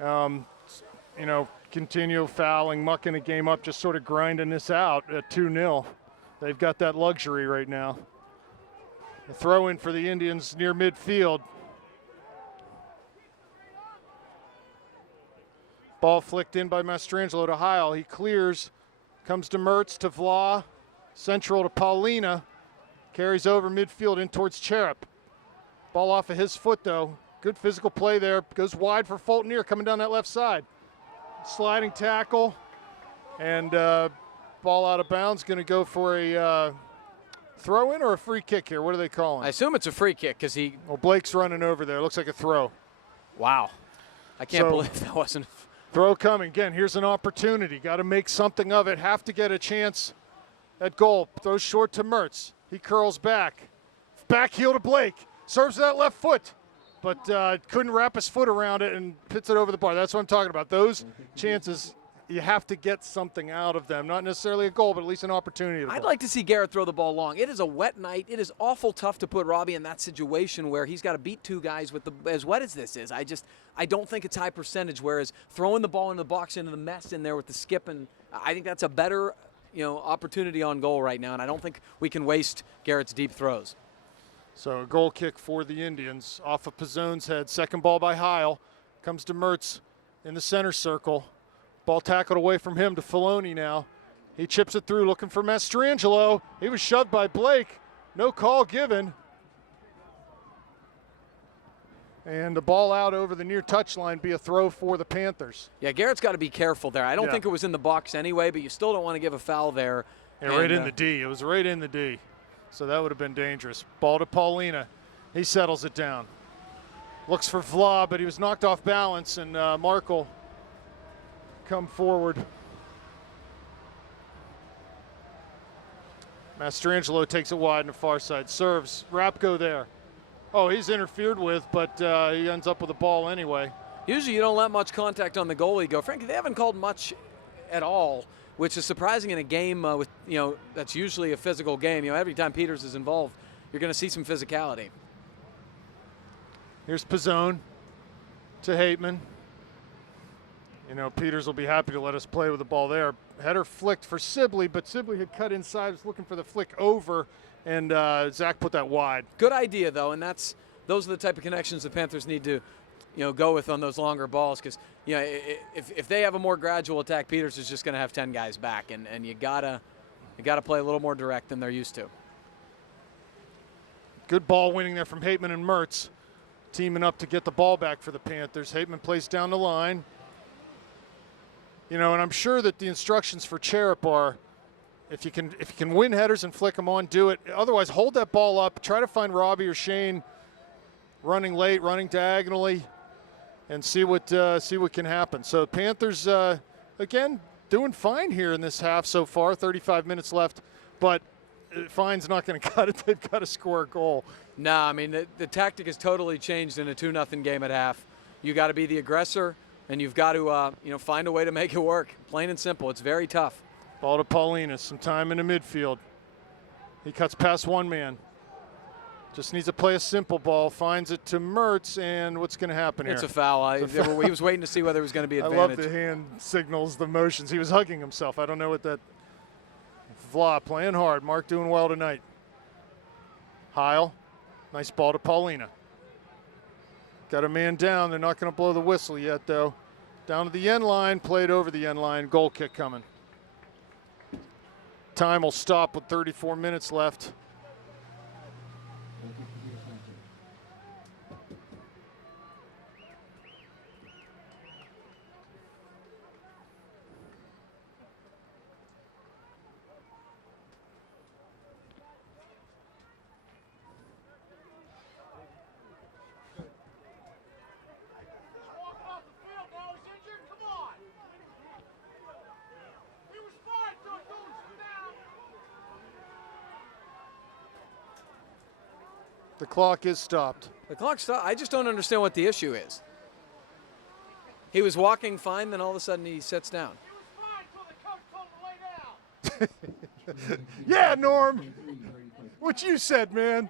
You know, continue fouling, mucking the game up, just sort of grinding this out at 2-0. They've got that luxury right now. A throw in for the Indians near midfield. Ball flicked in by Mastrangelo to Heil. He clears, comes to Mertz, to Vla, central to Paulina. Carries over midfield in towards Cherub. Ball off of his foot, though. Good physical play there. Goes wide for Fultonier coming down that left side. sliding tackle, and ball out of bounds. Going to go for a throw in or a free kick here. What are they calling? I assume it's a free kick because he. Well, Blake's running over there. Looks like a throw. Wow. I can't believe that wasn't. Throw coming. Again, here's an opportunity. Got to make something of it. Have to get a chance at goal. Throws short to Mertz. He curls back. Back heel to Blake. Serves that left foot, but couldn't wrap his foot around it and hits it over the bar. That's what I'm talking about. Those chances, you have to get something out of them. Not necessarily a goal, but at least an opportunity. I'd like to see Garrett throw the ball long. It is a wet night. It is awful tough to put Robbie in that situation where he's got to beat two guys with as wet as this is. I don't think it's high percentage, whereas throwing the ball into the box into the mess in there with the skip, and I think that's a better opportunity on goal right now, and I don't think we can waste Garrett's deep throws. So a goal kick for the Indians off of Pizzone's head. Second ball by Heil. Comes to Mertz in the center circle. Ball tackled away from him to Filoni now. He chips it through looking for Mastrangelo. He was shoved by Blake. No call given. And the ball out over the near touchline, be a throw for the Panthers. Yeah, Garrett's got to be careful there. I don't think it was in the box anyway, but you still don't want to give a foul there. Yeah, right in the D. It was right in the D. So that would have been dangerous. Ball to Paulina. He settles it down. Looks for Vla, but he was knocked off balance, and Markle come forward. Mastrangelo takes it wide on the far side. Serves. Rapko there. Oh, he's interfered with, but he ends up with the ball anyway. Usually you don't let much contact on the goalie go. Frankly, they haven't called much at all, which is surprising in a game with that's usually a physical game. Every time Peters is involved, you're going to see some physicality. Here's Pizzone to Hateman. Peters will be happy to let us play with the ball there. Header flicked for Sibley, but Sibley had cut inside, was looking for the flick over, and Zach put that wide. Good idea, though, and those are the type of connections the Panthers need to go with on those longer balls, because if they have a more gradual attack, Peters is just going to have 10 guys back, and you gotta play a little more direct than they're used to. Good ball winning there from Hateman and Mertz, teaming up to get the ball back for the Panthers. Hateman plays down the line. And I'm sure that the instructions for Cherep are, if you can win headers and flick them on, do it. Otherwise, hold that ball up. Try to find Robbie or Shane running late, running diagonally, and see what can happen. So Panthers again doing fine here in this half so far. 35 minutes left, but fine's not going to cut it. They've got to score a goal. No, I mean the tactic has totally changed in a 2-0 game at half. You got to be the aggressor, and you've got to find a way to make it work. Plain and simple. It's very tough. Ball to Paulinas. Some time in the midfield. He cuts past one man. Just needs to play a simple ball. Finds it to Mertz, and what's going to happen here? It's a foul. He was waiting to see whether it was going to be advantage. I love the hand signals, the motions. He was hugging himself. I don't know what that. Vla playing hard. Mark doing well tonight. Heil. Nice ball to Paulina. Got a man down. They're not going to blow the whistle yet, though. Down to the end line. Played over the end line. Goal kick coming. Time will stop with 34 minutes left. The clock is stopped. The clock stopped. I just don't understand what the issue is. He was walking fine, then all of a sudden he sits down. Yeah, Norm. What you said, man.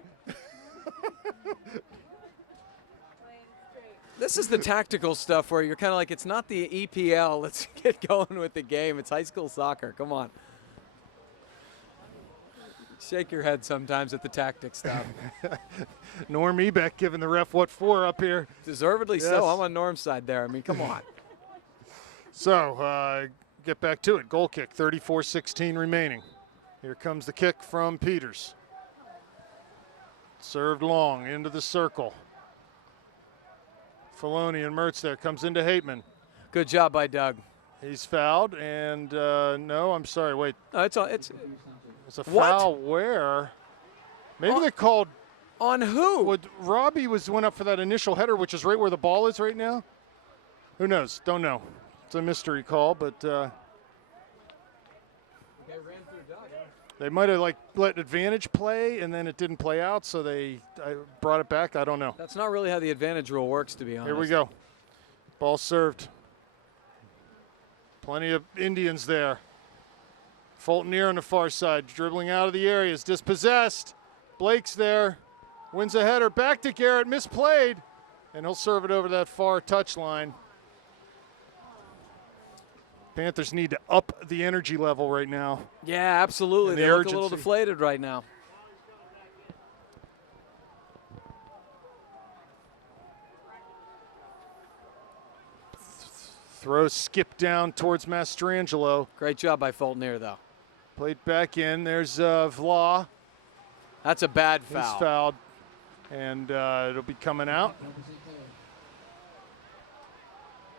This is the tactical stuff where you're kind of like, it's not the EPL. Let's get going with the game. It's high school soccer. Come on. Shake your head sometimes at the tactics stuff. Norm Ebeck giving the ref what for up here. Deservedly so. I'm on Norm's side there. I mean, come on. So, get back to it. Goal kick, 34-16 remaining. Here comes the kick from Peters. Served long into the circle. Filoni and Mertz there. Comes into Hateman. Good job by Doug. He's fouled, and no, I'm sorry, wait. It's a foul where? Maybe they called. On who? Robbie went up for that initial header, which is right where the ball is right now. Who knows? Don't know. It's a mystery call, but they might have let advantage play, and then it didn't play out, so I brought it back. I don't know. That's not really how the advantage rule works, to be honest. Here we go. Ball served. Plenty of Indians there. Fulton near on the far side, dribbling out of the area, is dispossessed. Blake's there, wins a header, back to Garrett, misplayed, and he'll serve it over that far touchline. Panthers need to up the energy level right now. Yeah, absolutely. They look a little deflated right now. Throw skip down towards Mastrangelo. Great job by Fulton here, though. Played back in. There's Vla. That's a bad foul. He's fouled, and it'll be coming out.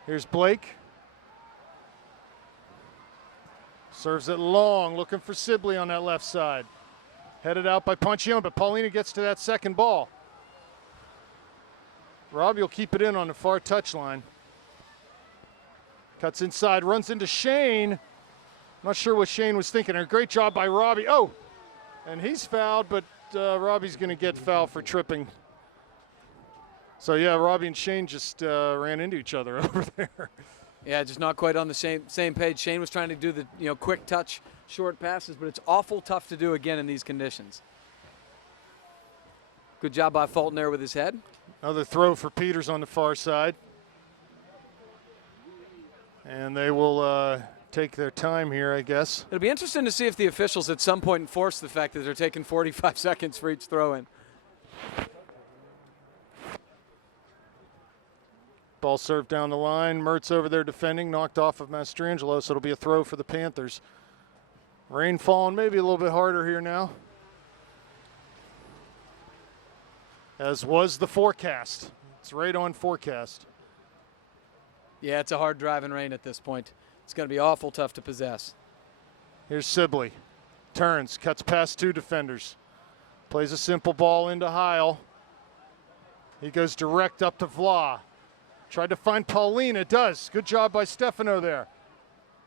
Here's Blake. Serves it long, looking for Sibley on that left side. Headed out by Ponchione, but Paulina gets to that second ball. Robbie will keep it in on the far touchline. Cuts inside, runs into Shane. Not sure what Shane was thinking. A great job by Robbie. Oh, and he's fouled, but Robbie's going to get fouled for tripping. So, yeah, Robbie and Shane just ran into each other over there. Yeah, just not quite on the same page. Shane was trying to do the quick touch, short passes, but it's awful tough to do again in these conditions. Good job by Fulton there with his head. Another throw for Peters on the far side. And they will take their time here, I guess. It'll be interesting to see if the officials at some point enforce the fact that they're taking 45 seconds for each throw-in. Ball served down the line. Mertz over there defending, knocked off of Mastrangelo, so it'll be a throw for the Panthers. Rain falling maybe a little bit harder here now, as was the forecast. It's right on forecast. Yeah, it's a hard driving rain at this point. It's going to be awful tough to possess. Here's Sibley. Turns, cuts past two defenders. Plays a simple ball into Heil. He goes direct up to Vla. Tried to find Paulina, does. Good job by Stefano there.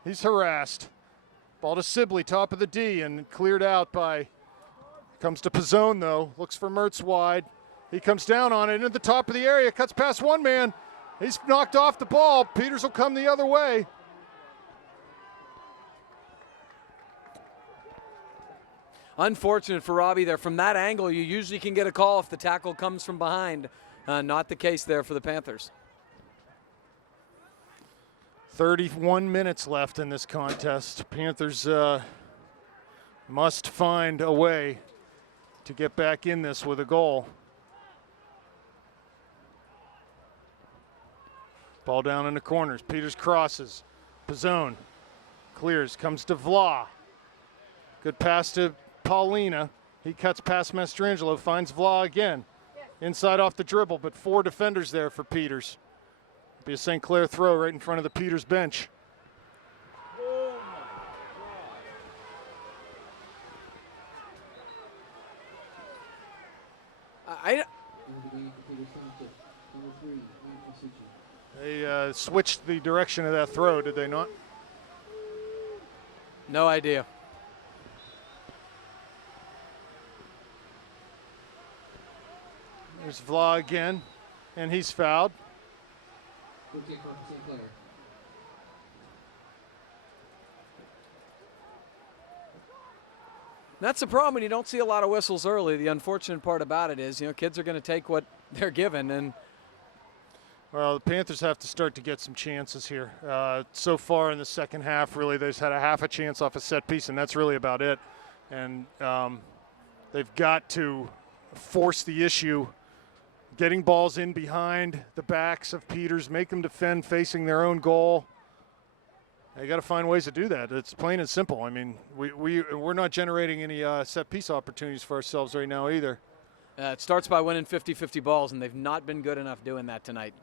He's harassed. Ball to Sibley, top of the D, and cleared out by, comes to Pizzone though. Looks for Mertz wide. He comes down on it into the top of the area, cuts past one man. He's knocked off the ball. Peters will come the other way. Unfortunate for Robbie there. From that angle, you usually can get a call if the tackle comes from behind. Not the case there for the Panthers. 31 minutes left in this contest. Panthers must find a way to get back in this with a goal. Ball down in the corners. Peters crosses. Pizzone clears, comes to Vla. Good pass to Paulina. He cuts past Mastrangelo, finds Vla again. Inside off the dribble, but four defenders there for Peters. Be a St. Clair throw right in front of the Peters bench. They switched the direction of that throw, did they not? No idea. There's Vla again, and he's fouled. That's the problem when you don't see a lot of whistles early. The unfortunate part about it is, kids are going to take what they're given. And well, the Panthers have to start to get some chances here. So far in the second half, really, they've had a half a chance off a set piece, and that's really about it. And they've got to force the issue, getting balls in behind the backs of Peters, make them defend facing their own goal. They got to find ways to do that. It's plain and simple. I mean, we're not generating any set piece opportunities for ourselves right now either. It starts by winning 50-50 balls, and they've not been good enough doing that tonight.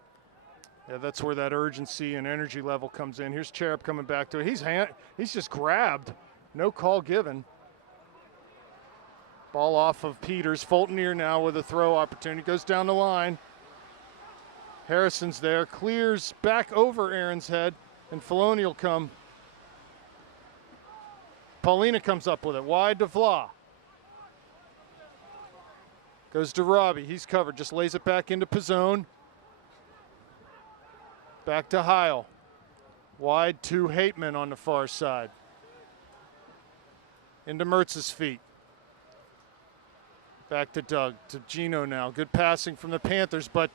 Yeah, that's where that urgency and energy level comes in. Here's Cherub coming back to it. He's just grabbed. No call given. Ball off of Peters. Fulton here now with a throw opportunity. Goes down the line. Harrison's there. Clears back over Aaron's head. And Filoni will come. Paulina comes up with it. Wide to Vla. Goes to Robbie. He's covered. Just lays it back into Pizzone. Back to Heil. Wide to Hateman on the far side. Into Mertz's feet. Back to Doug. To Gino now. Good passing from the Panthers, but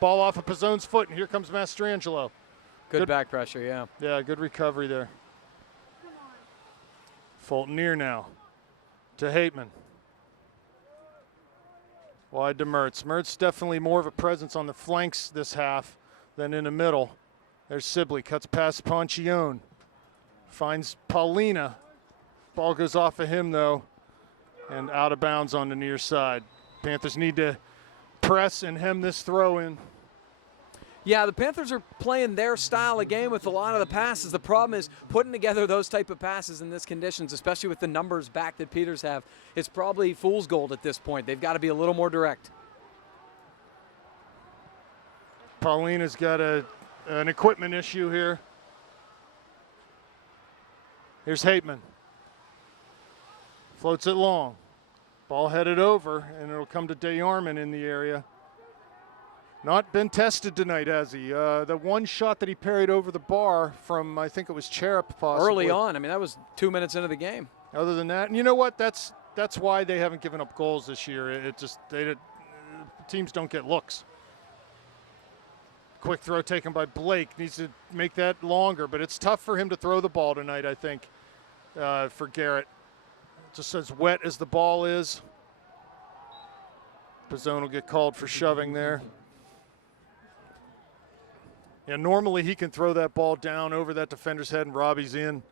ball off of Pizzone's foot, and here comes Mastrangelo. Good back pressure, yeah. Yeah, good recovery there. Fulton near now. To Hateman. Wide to Mertz. Mertz definitely more of a presence on the flanks this half than in the middle. There's Sibley, cuts past Ponchione. Finds Paulina. Ball goes off of him, though, and out of bounds on the near side. Panthers need to press and hem this throw in. Yeah, the Panthers are playing their style of game with a lot of the passes. The problem is putting together those type of passes in this conditions, especially with the numbers back that Peters have. It's probably fool's gold at this point. They've got to be a little more direct. Paulina's got an equipment issue here. Here's Hateman. Floats it long. Ball headed over, and it'll come to DeArmond in the area. Not been tested tonight, has he? The one shot that he parried over the bar from, I think it was Cherub possibly. Early on. I mean, that was 2 minutes into the game. Other than that, and you know what? That's why they haven't given up goals this year. It just teams don't get looks. Quick throw taken by Blake. Needs to make that longer, but it's tough for him to throw the ball tonight, I think, for Garrett. Just as wet as the ball is. Pizzone will get called for shoving there. Yeah, normally he can throw that ball down over that defender's head and Robbie's in,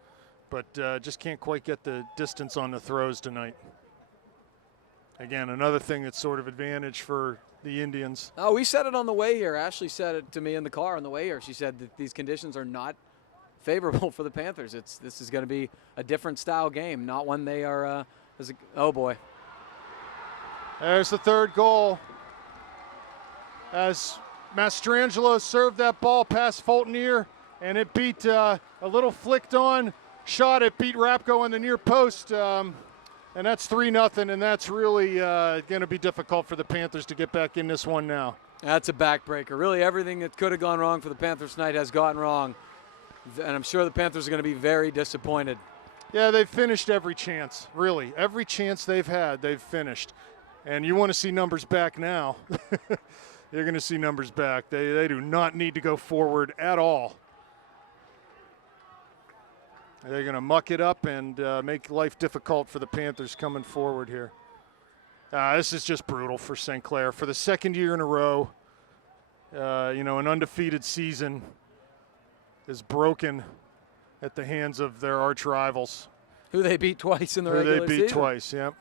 but just can't quite get the distance on the throws tonight. Again, another thing that's sort of advantage for the Indians. Oh, we said it on the way here. Ashley said it to me in the car on the way here. She said that these conditions are not favorable for the Panthers. This is going to be a different style game, not one they are. Oh boy! There's the third goal. As Mastrangelo served that ball past Fulton, and it beat a little flicked on shot. It beat Rapko on the near post, and that's 3-0. And that's really going to be difficult for the Panthers to get back in this one now. That's a backbreaker. Really, everything that could have gone wrong for the Panthers tonight has gone wrong. And I'm sure the Panthers are going to be very disappointed. Yeah, they've finished every chance, really. Every chance they've had, they've finished. And you want to see numbers back now. You're going to see numbers back. They do not need to go forward at all. They're going to muck it up and make life difficult for the Panthers coming forward here. This is just brutal for St. Clair. For the second year in a row, an undefeated season is broken at the hands of their arch rivals. Who they beat twice in the regular season. Who they beat twice, yep.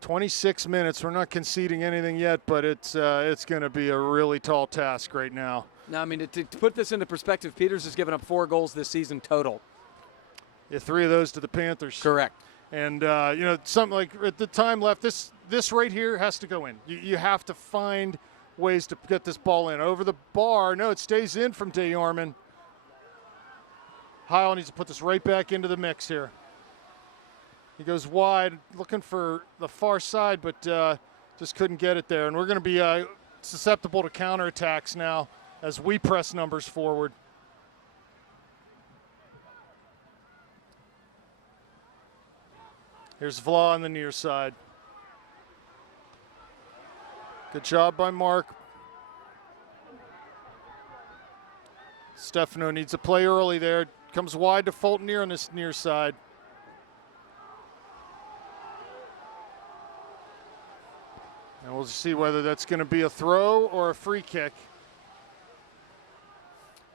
26 minutes. We're not conceding anything yet, but it's going to be a really tall task right now. Now, I mean, to put this into perspective, Peters has given up 4 goals this season total. Yeah, 3 of those to the Panthers. Correct. And, something like at the time left, this right here has to go in. You have to find ways to get this ball in. Over the bar, no, it stays in from DeArmond. Heil needs to put this right back into the mix here. He goes wide, looking for the far side, but just couldn't get it there. And we're going to be susceptible to counterattacks now as we press numbers forward. Here's Vla on the near side. Good job by Mark. Stefano needs to play early there. Comes wide to Fulton on this near side. And we'll see whether that's going to be a throw or a free kick.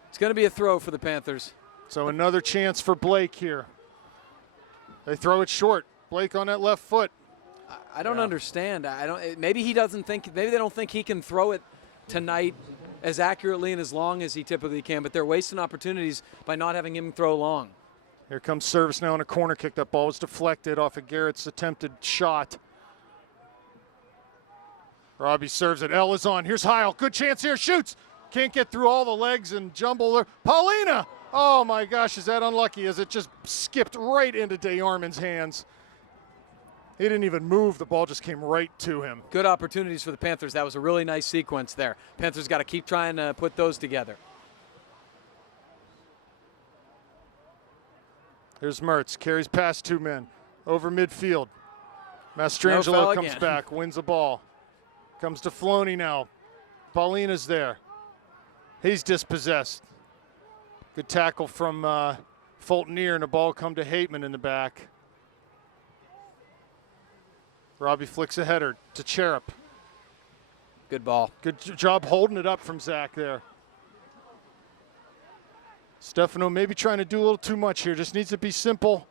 It's going to be a throw for the Panthers. So another chance for Blake here. They throw it short. Blake on that left foot. I don't understand. Maybe he doesn't think. Maybe they don't think he can throw it tonight as accurately and as long as he typically can, but they're wasting opportunities by not having him throw long. Here comes service now on a corner kick. That ball was deflected off of Garrett's attempted shot. Robbie serves it. L is on. Here's Heil. Good chance here. Shoots. Can't get through all the legs and jumble there. Paulina! Oh my gosh, is that unlucky as it just skipped right into DeArmond's hands. He didn't even move. The ball just came right to him. Good opportunities for the Panthers. That was a really nice sequence there. Panthers got to keep trying to put those together. Here's Mertz. Carries past 2 men. Over midfield. Mastrangelo comes back. Wins the ball. Comes to Floney now. Paulina's there. He's dispossessed. Good tackle from Fulton-Ear, and the ball come to Hateman in the back. Robbie flicks a header to Cherub. Good ball. Good job holding it up from Zach there. Stefano maybe trying to do a little too much here. Just needs to be simple.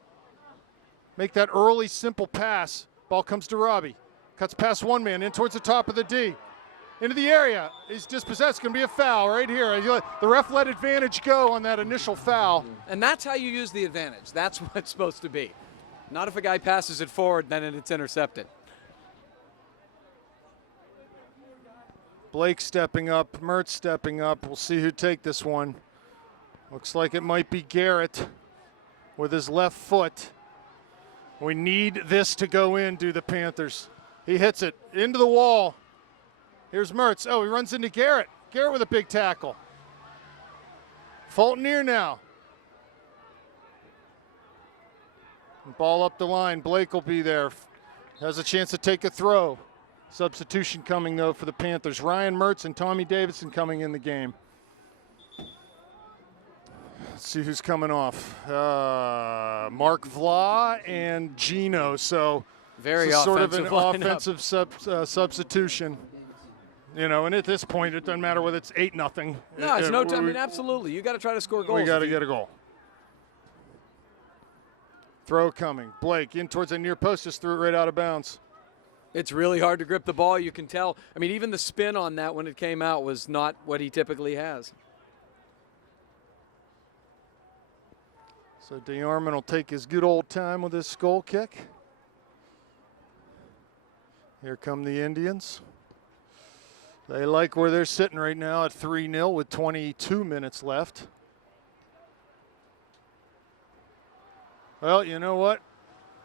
Make that early, simple pass. Ball comes to Robbie. Cuts past 1 man in towards the top of the D. Into the area. He's dispossessed. Going to be a foul right here. The ref let advantage go on that initial foul. And that's how you use the advantage. That's what it's supposed to be. Not if a guy passes it forward, then it's intercepted. Blake stepping up. Mertz stepping up. We'll see who take this one. Looks like it might be Garrett with his left foot. We need this to go in, do the Panthers. He hits it into the wall. Here's Mertz. Oh, he runs into Garrett. Garrett with a big tackle. Fulton-Ear now. Ball up the line. Blake will be there. Has a chance to take a throw. Substitution coming, though, for the Panthers. Ryan Mertz and Tommy Davidson coming in the game. Let's see who's coming off. Mark Vla and Gino. So very sort of an lineup. offensive substitution. You know, and at this point, it doesn't matter whether it's 8-0. No, it's no time. I mean, absolutely. You got to try to score goals. We got to get a goal. Throw coming. Blake in towards the near post, just threw it right out of bounds. It's really hard to grip the ball. You can tell. I mean, even the spin on that when it came out was not what he typically has. So DeArmond will take his good old time with his skull kick. Here come the Indians. They like where they're sitting right now at 3-0 with 22 minutes left. Well, you know what?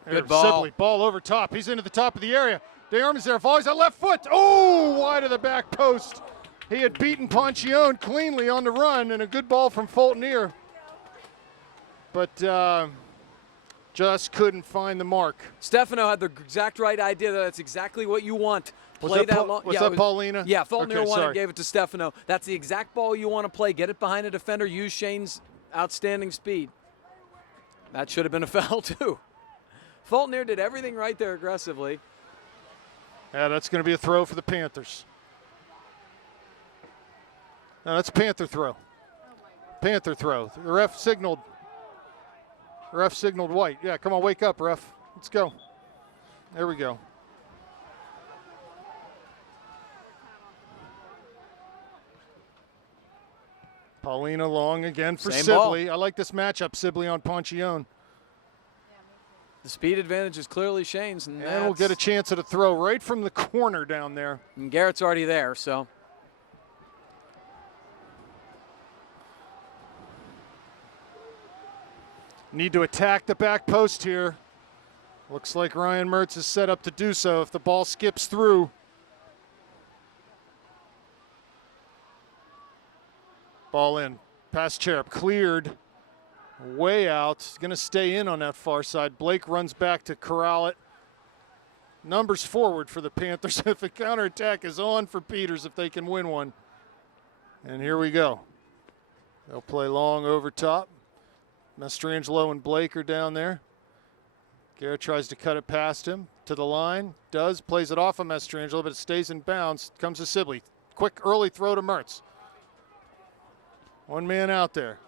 Good ball. Sibley, ball over top. He's into the top of the area. DeArmond's there. Volleys that left foot. Oh, wide of the back post. He had beaten Ponchione cleanly on the run, and a good ball from Fulton-Ear. But just couldn't find the mark. Stefano had the exact right idea. That's exactly what you want. Play that long. Was that Paulina? Yeah, Fulton-Ear okay, wanted, gave it to Stefano. That's the exact ball you want to play. Get it behind a defender. Use Shane's outstanding speed. That should have been a foul, too. Fulton-Ear did everything right there aggressively. Yeah, that's going to be a throw for the Panthers. No, that's a Panther throw. Panther throw. The ref signaled. White. Yeah, come on, wake up, ref. Let's go. There we go. Paulina long again for Sibley. I like this matchup, Sibley on Ponchione. The speed advantage is clearly Shane's. And we'll get a chance at a throw right from the corner down there. And Garrett's already there, so. Need to attack the back post here. Looks like Ryan Mertz is set up to do so if the ball skips through. Ball in. Past Cherub. Cleared. Way out. Going to stay in on that far side. Blake runs back to corral it. Numbers forward for the Panthers if the counterattack is on for Peters if they can win one. And here we go. They'll play long over top. Mastrangelo and Blake are down there. Garrett tries to cut it past him to the line. Does. Plays it off of Mastrangelo, but it stays in bounds. Comes to Sibley. Quick early throw to Mertz. One man out there.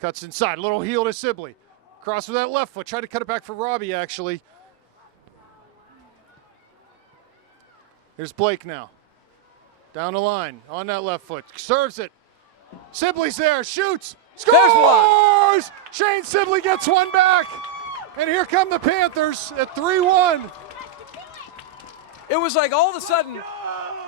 Cuts inside. Little heel to Sibley. Cross with that left foot. Tried to cut it back for Robbie, actually. Here's Blake now. Down the line, on that left foot, serves it. Sibley's there, shoots, There's one. scores! Shane Sibley gets one back. And here come the Panthers at 3-1. It was like all of a sudden,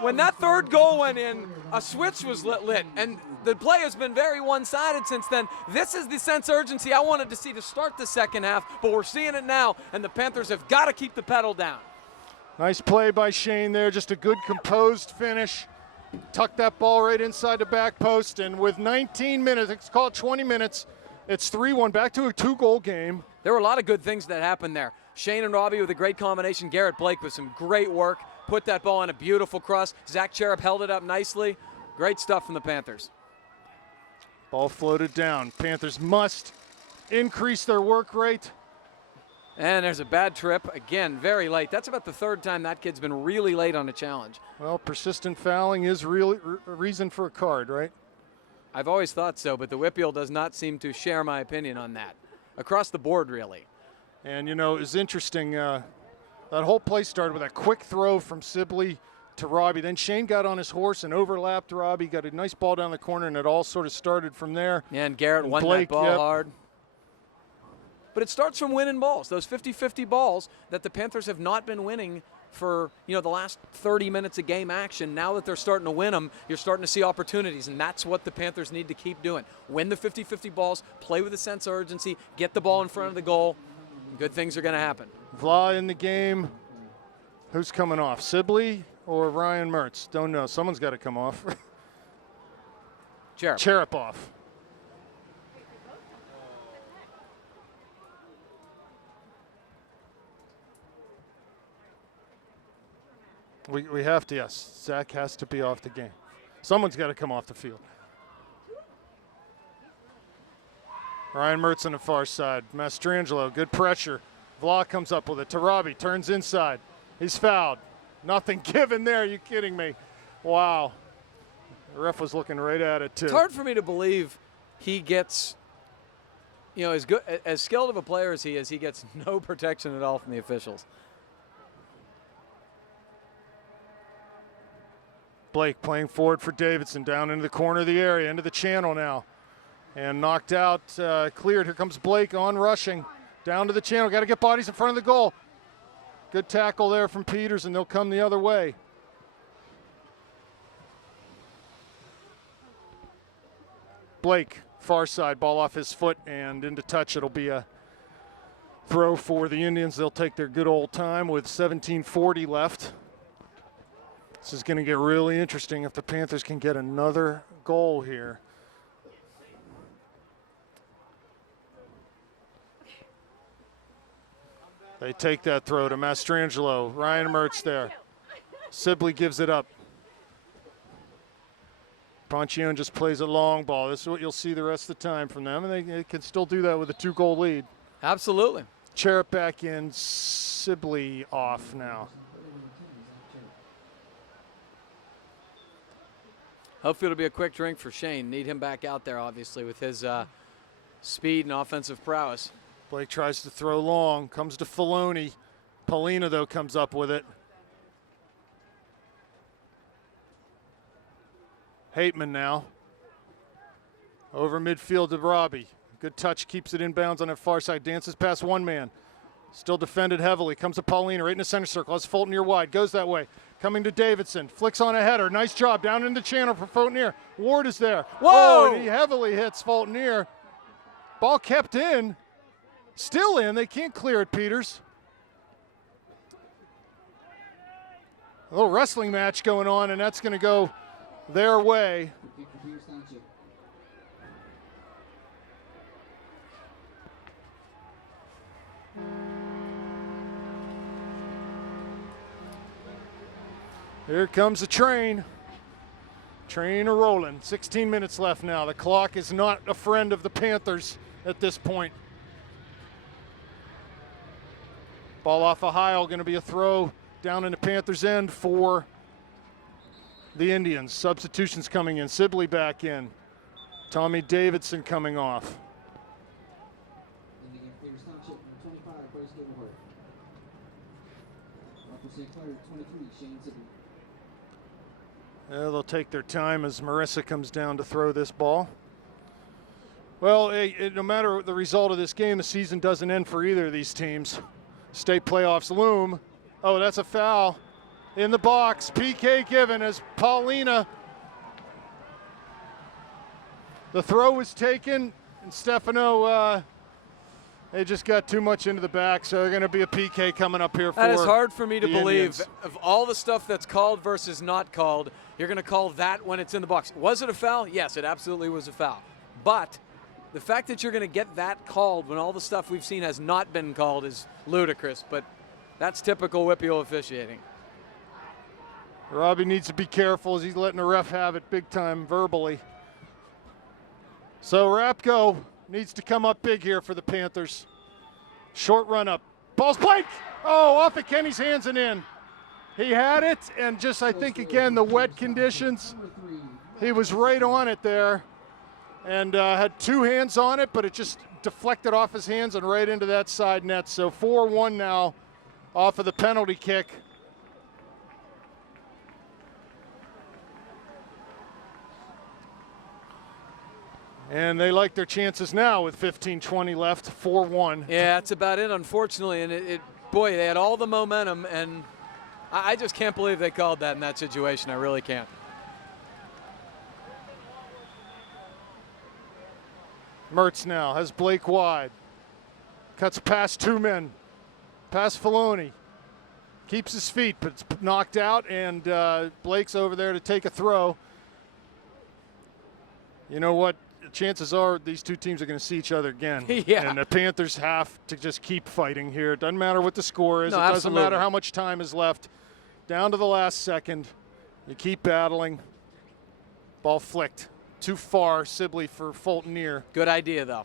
when that third goal went in, a switch was lit, and the play has been very one-sided since then. This is the sense of urgency I wanted to see to start the second half, but we're seeing it now, and the Panthers have got to keep the pedal down. Nice play by Shane there, just a good composed finish. Tuck that ball right inside the back post, and with 19 minutes, it's called 20 minutes, it's 3-1, back to a 2-goal game. There were a lot of good things that happened there. Shane and Robbie with a great combination. Garrett Blake with some great work. Put that ball on a beautiful cross. Zach Cherub held it up nicely. Great stuff from the Panthers. Ball floated down. Panthers must increase their work rate. And there's a bad trip. Again, very late. That's about the third time that kid's been really late on a challenge. Well, persistent fouling is really a reason for a card, right? I've always thought so, but the WPIAL does not seem to share my opinion on that. Across the board, really. And, you know, it's interesting. That whole play started with a quick throw from Sibley to Robbie. Then Shane got on his horse and overlapped Robbie, got a nice ball down the corner, and it all sort of started from there. Yeah, and Garrett won Blake, that ball yep. hard. But it starts from winning balls, those 50-50 balls that the Panthers have not been winning for, you know, the last 30 minutes of game action. Now that they're starting to win them, you're starting to see opportunities, and that's what the Panthers need to keep doing. Win the 50-50 balls, play with a sense of urgency, get the ball in front of the goal. Good things are going to happen. Vla in the game. Who's coming off, Sibley or Ryan Mertz? Don't know. Someone's got to come off. Cherub off. We have to, yes. Zach has to be off the game. Someone's got to come off the field. Ryan Mertz on the far side. Mastrangelo, good pressure. Vla comes up with it. Tarabi turns inside. He's fouled. Nothing given there. Are you kidding me? Wow. The ref was looking right at it, too. It's hard for me to believe he gets, you know, as skilled of a player as he is, he gets no protection at all from the officials. Blake playing forward for Davidson, down into the corner of the area, into the channel now. And knocked out, cleared. Here comes Blake on rushing. Down to the channel, got to get bodies in front of the goal. Good tackle there from Peters, and they'll come the other way. Blake, far side, ball off his foot and into touch. It'll be a throw for the Indians. They'll take their good old time with 17:40 left. This is going to get really interesting if the Panthers can get another goal here. They take that throw to Mastrangelo. Ryan Mertz there. Sibley gives it up. Ponchione just plays a long ball. This is what you'll see the rest of the time from them, and they can still do that with a 2-goal lead. Absolutely. Cherub back in, Sibley off now. Hopefully it'll be a quick drink for Shane. Need him back out there, obviously, with his speed and offensive prowess. Blake tries to throw long, comes to Filoni. Polina, though, comes up with it. Hateman now. Over midfield to Robbie. Good touch, keeps it inbounds on that far side. Dances past one man. Still defended heavily. Comes to Paulina right in the center circle. Has Fulton near wide. Goes that way. Coming to Davidson. Flicks on a header. Nice job. Down in the channel for Fulton. Ward is there. Whoa! Oh, and he heavily hits Fulton. Ball kept in. Still in. They can't clear it, Peters. A little wrestling match going on, and that's going to go their way. Here comes the train. Train rolling. 16 minutes left now. The clock is not a friend of the Panthers at this point. Ball off a Heil, going to be a throw down in the Panthers' end for the Indians. Substitutions coming in. Sibley back in. Tommy Davidson coming off. Township, 25, first game of work. St. Clair, 23, Shane Sibley. They'll take their time as Marissa comes down to throw this ball. Well, no matter the result of this game, the season doesn't end for either of these teams. State playoffs loom. Oh, that's a foul in the box. PK given as Paulina. The throw was taken, and Stefano, they just got too much into the back, so they're going to be a PK coming up here for That is hard for me to believe. Indians. Of all the stuff that's called versus not called, you're going to call that when it's in the box. Was it a foul? Yes, it absolutely was a foul. But the fact that you're going to get that called when all the stuff we've seen has not been called is ludicrous, but that's typical WPIAL officiating. Robbie needs to be careful as he's letting the ref have it big time verbally. So Rapko needs to come up big here for the Panthers. Short run up. Ball's played. Oh, off of Kenny's hands and in. He had it, and just I think again the wet conditions. He was right on it there, and had two hands on it, but it just deflected off his hands and right into that side net. So 4-1 now off of the penalty kick. And they like their chances now with 15-20 left, 4-1. Yeah, that's about it, unfortunately. And boy, they had all the momentum, and I just can't believe they called that in that situation. I really can't. Mertz now has Blake wide. Cuts past two men. Past Filoni. Keeps his feet, but it's knocked out, and Blake's over there to take a throw. You know what? Chances are these two teams are going to see each other again. Yeah. And the Panthers have to just keep fighting here. It doesn't matter what the score is. No, it doesn't absolutely. matter how much time is left. Down to the last second. You keep battling. Ball flicked. Too far, Sibley for Fulton near. Good idea, though.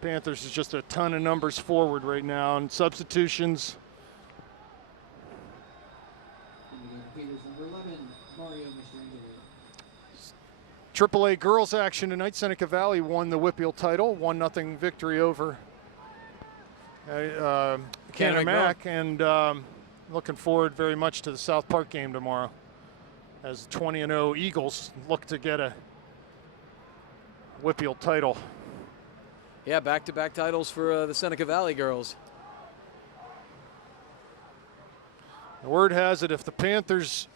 Panthers is just a ton of numbers forward right now, and substitutions. Peters, number 11, Mario Mastrangelo. AAA girls action tonight. Seneca Valley won the WPIAL title, 1-0 victory over Canamac, and looking forward very much to the South Park game tomorrow as 20-0 Eagles look to get a WPIAL title. Yeah, back-to-back titles for the Seneca Valley girls. The word has it if the Panthers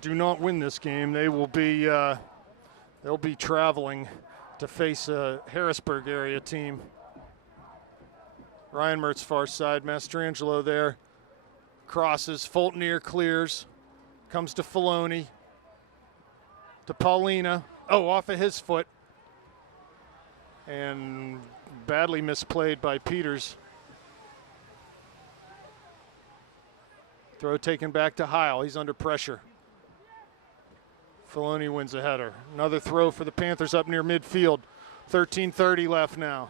do not win this game, they will be they'll be traveling to face a Harrisburg area team. Ryan Mertz far side, Mastrangelo there. Crosses, Fulton clears, comes to Filoni, to Paulina. Oh, off of his foot. And badly misplayed by Peters. Throw taken back to Heil. He's under pressure. Filoni wins a header. Another throw for the Panthers up near midfield. 13:30 left now.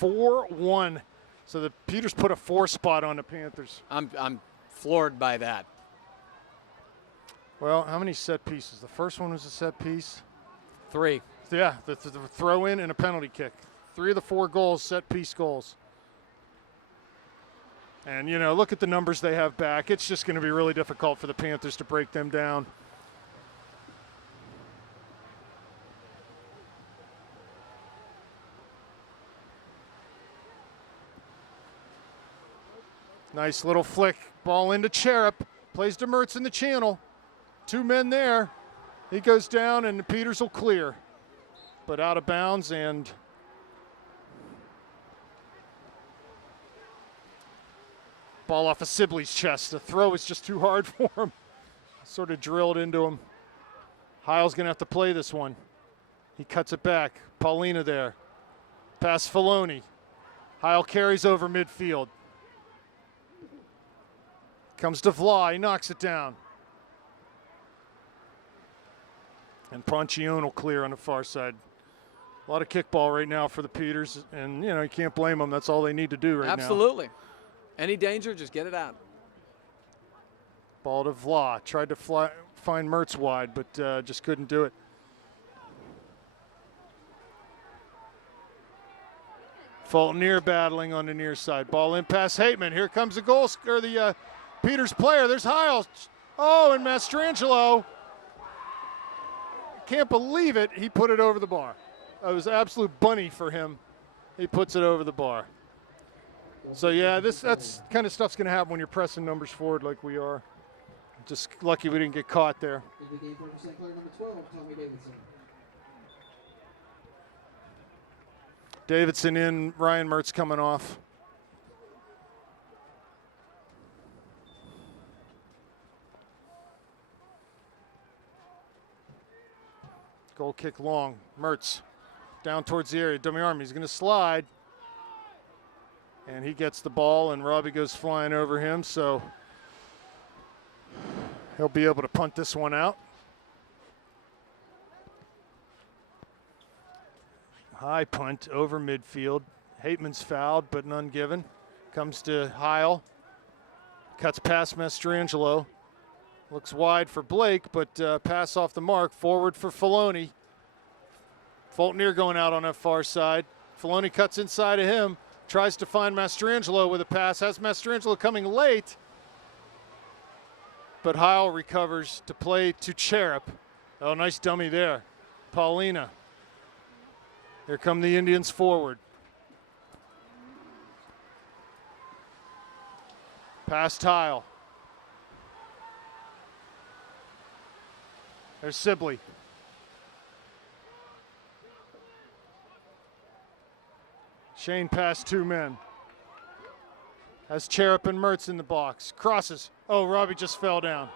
4-1. So the Peters put a 4 spot on the Panthers. I'm floored by that. Well, how many set pieces? The first one was a set piece. 3. Yeah, the throw in and a penalty kick. 3 of the 4 goals, set piece goals. And, you know, look at the numbers they have back. It's just going to be really difficult for the Panthers to break them down. Nice little flick. Ball into Cherub. Plays to Mertz in the channel. 2 men there. He goes down and Peters will clear. But out of bounds, and ball off of Sibley's chest. The throw is just too hard for him. Sort of drilled into him. Heil's going to have to play this one. He cuts it back. Paulina there. Past Filoni. Heil carries over midfield. Comes to Vla. He knocks it down. And Poncione will clear on the far side. A lot of kickball right now for the Peters, and, you know, you can't blame them. That's all they need to do right now. Absolutely. Any danger, just get it out. Ball to Vla. Tried to find Mertz wide, but just couldn't do it. Fulton near battling on the near side. Ball in past Hateman. Here comes the goal, or the Peters player. There's Heil. Oh, and Mastrangelo can't believe it. He put it over the bar. It was absolute bunny for him. He puts it over the bar. So yeah, that's kind of stuff's going to happen when you're pressing numbers forward like we are. Just lucky we didn't get caught there. In the game for St. Clair, number 12, Tommy Davidson. Davidson in, Ryan Mertz coming off. Goal kick long. Mertz down towards the area. Dummy arm. He's going to slide. And he gets the ball, and Robbie goes flying over him. So he'll be able to punt this one out. High punt over midfield. Hateman's fouled, but none given. Comes to Heil. Cuts past Mastrangelo. Looks wide for Blake, but pass off the mark. Forward for Filoni. Fultonier going out on that far side. Filoni cuts inside of him. Tries to find Mastrangelo with a pass. Has Mastrangelo coming late. But Heil recovers to play to Cherub. Oh, nice dummy there. Paulina. Here come the Indians forward. Past Heil. There's Sibley. Shane past two men. Has Cherub and Mertz in the box. Crosses. Oh, Robbie just fell down.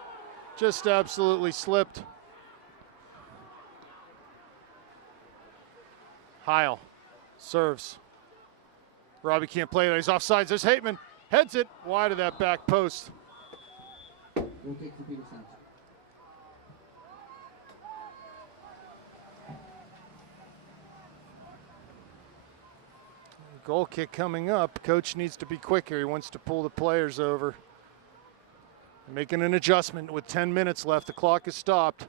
Just absolutely slipped. Heil serves. Robbie can't play that. He's offsides. There's Hateman. Heads it wide of that back post. Goal kick for Peters Township. Goal kick coming up. Coach needs to be quick here. He wants to pull the players over. Making an adjustment with 10 minutes left. The clock is stopped.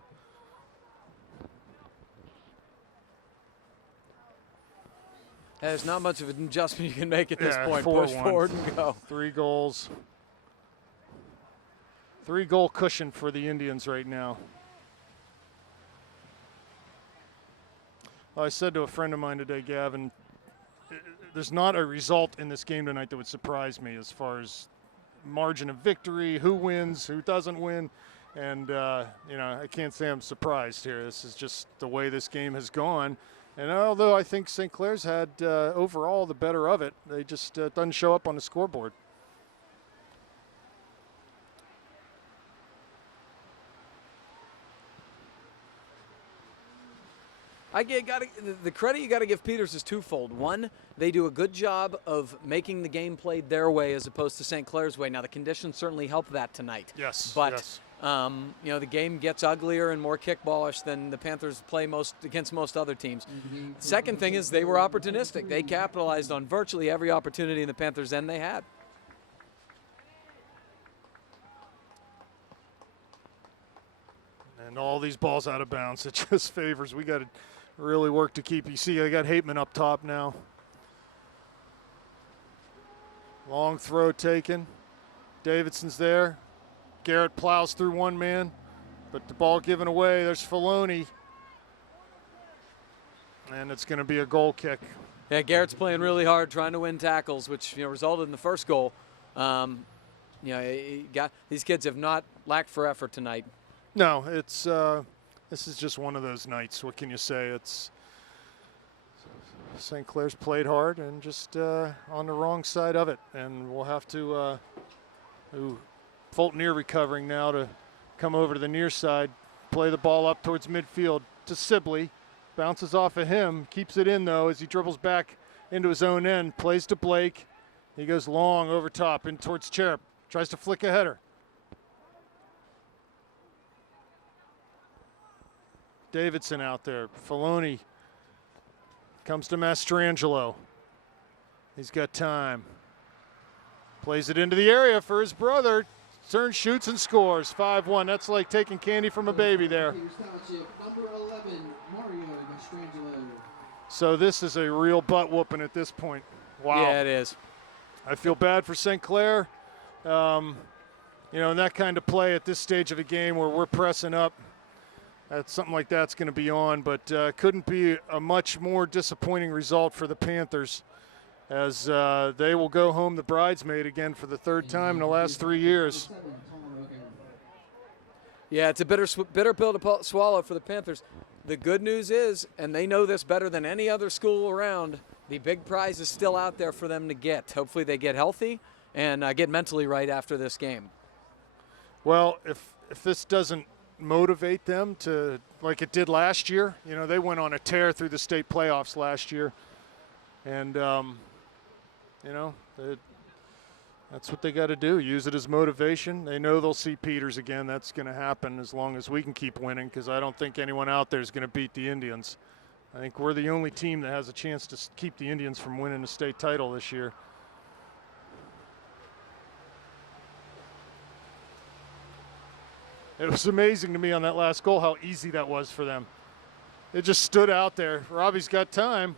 There's not much of an adjustment you can make at this point. 4-1. Push forward and go. 3 goals. 3-goal cushion for the Indians right now. Well, I said to a friend of mine today, Gavin, there's not a result in this game tonight that would surprise me as far as margin of victory, who wins, who doesn't win. And, I can't say I'm surprised here. This is just the way this game has gone. And although I think St. Clair's had overall the better of it, they just doesn't show up on the scoreboard. The credit you got to give Peters is twofold. One, they do a good job of making the game played their way as opposed to St. Clair's way. Now, the conditions certainly help that tonight. Yes. But, yes. The game gets uglier and more kickballish than the Panthers play against most other teams. Second thing is they were opportunistic. They capitalized on virtually every opportunity in the Panthers' end they had. And all these balls out of bounds. It just favors. We got to really work to keep. You see, I got Hateman up top now. Long throw taken. Davidson's there. Garrett plows through one man, but the ball given away. There's Filoni. And it's going to be a goal kick. Yeah, Garrett's playing really hard, trying to win tackles, which resulted in the first goal. These kids have not lacked for effort tonight. No, it's this is just one of those nights. What can you say? It's St. Clair's played hard and just on the wrong side of it, and we'll have to. Fultonier recovering now to come over to the near side, play the ball up towards midfield to Sibley, bounces off of him, keeps it in though as he dribbles back into his own end, plays to Blake. He goes long over top in towards Cherub, tries to flick a header. Davidson out there. Filoni comes to Mastrangelo. He's got time. Plays it into the area for his brother. Turns, shoots, and scores. 5-1. That's like taking candy from a baby there. Peters Township, number 11, Mario Mastrangelo. So this is a real butt whooping at this point. Wow. Yeah, it is. I feel bad for St. Clair. In that kind of play at this stage of a game where we're pressing up, something like that's going to be on, but couldn't be a much more disappointing result for the Panthers, as they will go home the bridesmaid again for the third time in the last 3 years. Yeah, it's a bitter pill to swallow for the Panthers. The good news is, and they know this better than any other school around, the big prize is still out there for them to get. Hopefully they get healthy and get mentally right after this game. Well, if this doesn't motivate them to, like it did last year, you know, they went on a tear through the state playoffs last year, and you know, that's what they got to do. Use it as motivation. They know they'll see Peters again. That's going to happen as long as we can keep winning, because I don't think anyone out there is going to beat the Indians. I think we're the only team that has a chance to keep the Indians from winning the state title this year. It was amazing to me on that last goal how easy that was for them. It just stood out there. Robbie's got time.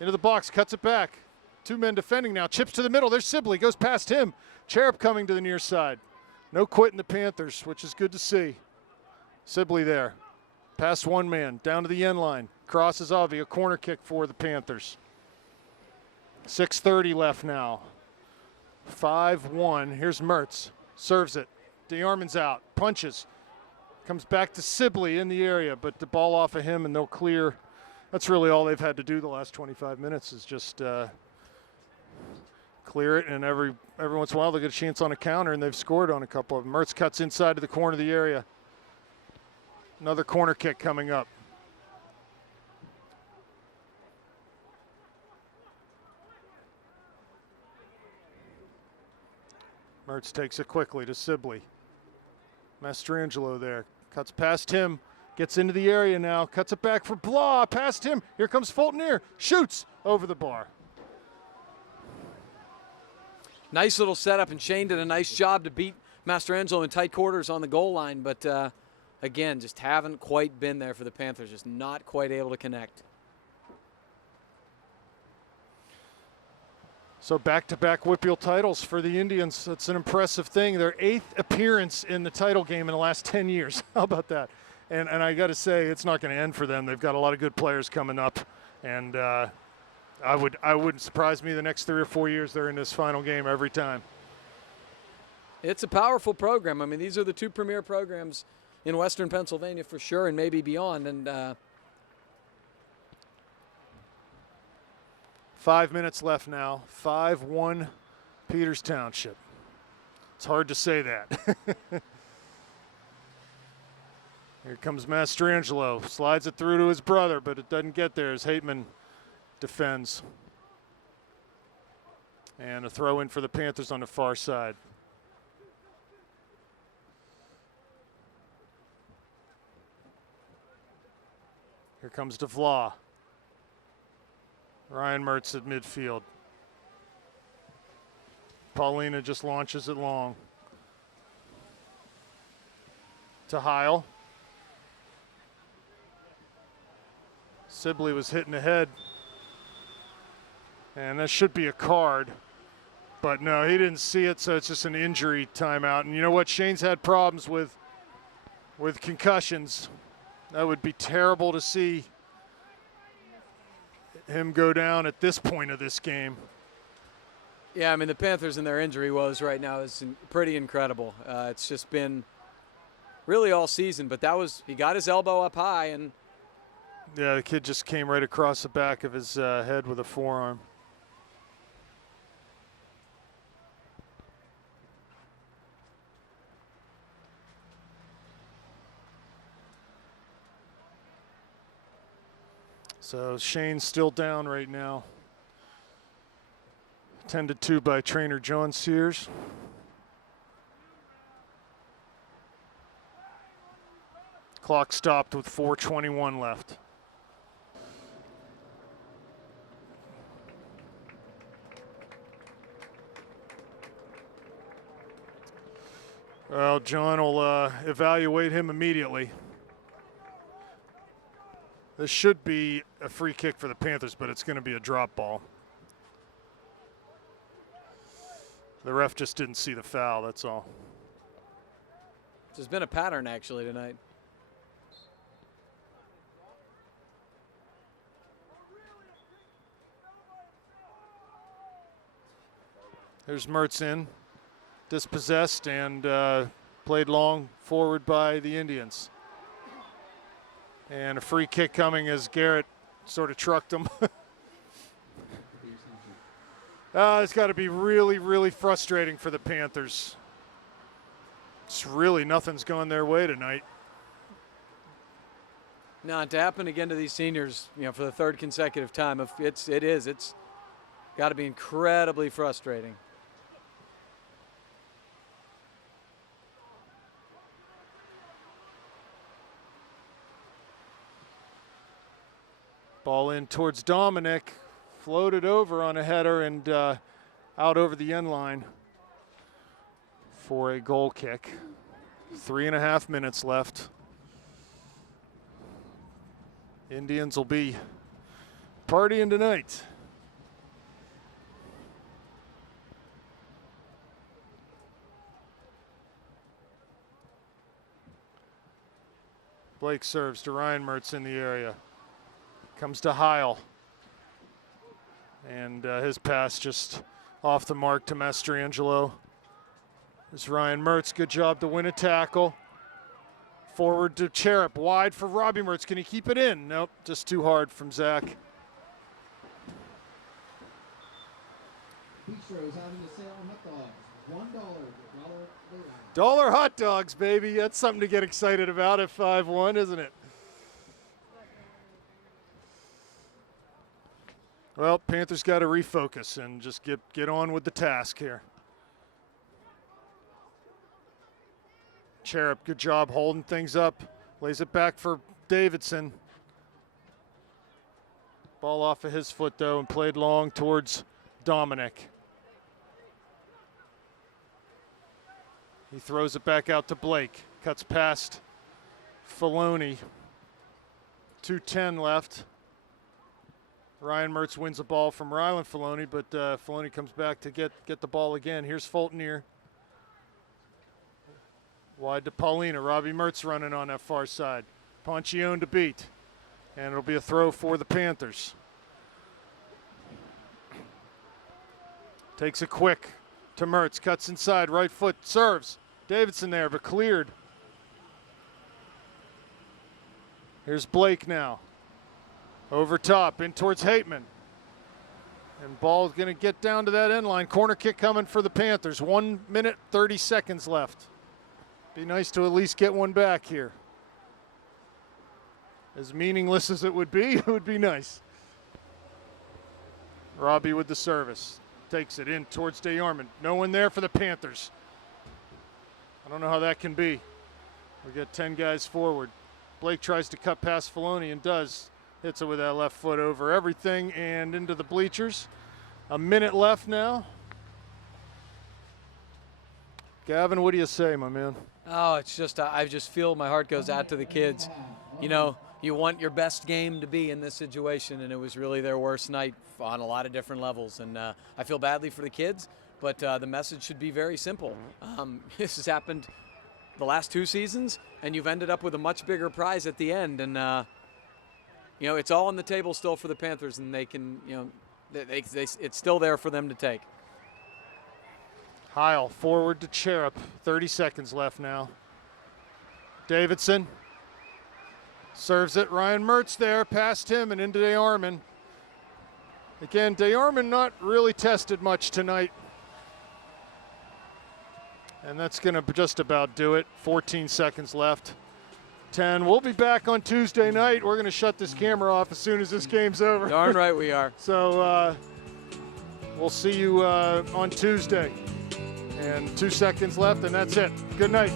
Into the box, cuts it back. 2 men defending now. Chips to the middle. There's Sibley. Goes past him. Cherub coming to the near side. No quitting the Panthers, which is good to see. Sibley there. Past 1 man. Down to the end line. Crosses Avi. A corner kick for the Panthers. 6:30 left now. 5-1. Here's Mertz. Serves it. DeArmond's out. Punches. Comes back to Sibley in the area, but the ball off of him and they'll clear. That's really all they've had to do the last 25 minutes is just clear it, and every once in a while they get a chance on a counter, and they've scored on a couple of them. Mertz cuts inside to the corner of the area. Another corner kick coming up. Mertz takes it quickly to Sibley. Mastrangelo there. Cuts past him. Gets into the area now. Cuts it back for Blah. Past him. Here comes Fulton. Shoots over the bar. Nice little setup, and Shane did a nice job to beat Mastrangelo in tight quarters on the goal line, but again, just haven't quite been there for the Panthers, just not quite able to connect. So back-to-back WPIAL titles for the Indians. That's an impressive thing. Their 8th appearance in the title game in the last 10 years. How about that? And I got to say, it's not going to end for them. They've got a lot of good players coming up, and I wouldn't surprise me the next 3 or 4 years they're in this final game every time. It's a powerful program. I mean, these are the 2 premier programs in Western Pennsylvania for sure, and maybe beyond. And 5 minutes left now. 5-1 Peters Township. It's hard to say that. Here comes Mastrangelo. Slides it through to his brother, but it doesn't get there as Hateman defends. And a throw in for the Panthers on the far side. Here comes DeVlaw. Ryan Mertz at midfield. Paulina just launches it long. To Heil. Sibley was hitting the head. And that should be a card. But no, he didn't see it, so it's just an injury timeout. And you know what? Shane's had problems with concussions. That would be terrible to see him go down at this point of this game. yeah, I mean, the Panthers and their injury woes right now is pretty incredible. It's just been really all season, but he got his elbow up high, and yeah, the kid just came right across the back of his head with a forearm. So Shane's still down right now. Tended to by trainer John Sears. Clock stopped with 4:21 left. Well, John will evaluate him immediately. This should be a free kick for the Panthers, but it's going to be a drop ball. The ref just didn't see the foul, that's all. there's been a pattern actually tonight. There's Mertz in, dispossessed, and played long forward by the Indians. And a free kick coming as Garrett sort of trucked him. It's got to be really, really frustrating for the Panthers. It's really nothing's going their way tonight. Now, to happen again to these seniors, for the third consecutive time, it's got to be incredibly frustrating. Ball in towards Dominic, floated over on a header and out over the end line for a goal kick. 3.5 minutes left. Indians will be partying tonight. Blake serves to Ryan Mertz in the area. Comes to Heil. And his pass just off the mark to Mastrangelo. There's Ryan Mertz. Good job to win a tackle. Forward to Cherub. Wide for Robbie Mertz. Can he keep it in? Nope, just too hard from Zach. Bistro's having a sale on hot dogs. $1. Dollar hot dogs, baby. That's something to get excited about at 5-1, isn't it? Well, Panthers got to refocus and just get on with the task here. Cherub, good job holding things up. Lays it back for Davidson. Ball off of his foot, though, and played long towards Dominic. He throws it back out to Blake. Cuts past Filoni. 2:10 left. Ryan Mertz wins the ball from Rylan Filoni, but Filoni comes back to get the ball again. Here's Fulton here. Wide to Paulina. Robbie Mertz running on that far side. Ponchione to beat. And it'll be a throw for the Panthers. Takes it quick to Mertz. Cuts inside. Right foot. Serves. Davidson there, but cleared. Here's Blake now. Over top. In towards Hateman. And ball's going to get down to that end line. Corner kick coming for the Panthers. 1 minute, 30 seconds left. Be nice to at least get one back here. As meaningless as it would be nice. Robbie with the service. Takes it in towards DeYorman. No one there for the Panthers. I don't know how that can be. We get 10 guys forward. Blake tries to cut past Filoni and does. Hits it with that left foot over everything and into the bleachers. A minute left now. Gavin, what do you say, my man? Oh, it's just, I just feel my heart goes out to the kids. You want your best game to be in this situation, and it was really their worst night on a lot of different levels. And I feel badly for the kids, but the message should be very simple. This has happened the last 2 seasons, and you've ended up with a much bigger prize at the end. And, it's all on the table still for the Panthers, and they can, it's still there for them to take. Heil forward to Cherub. 30 seconds left now. Davidson serves it. Ryan Mertz there, past him and into DeYorman. Again, DeYorman not really tested much tonight. And that's going to just about do it. 14 seconds left. 10. We'll be back on Tuesday night. We're going to shut this camera off as soon as this game's over. Darn right we are. So we'll see you on Tuesday. And 2 seconds left, and that's it. Good night.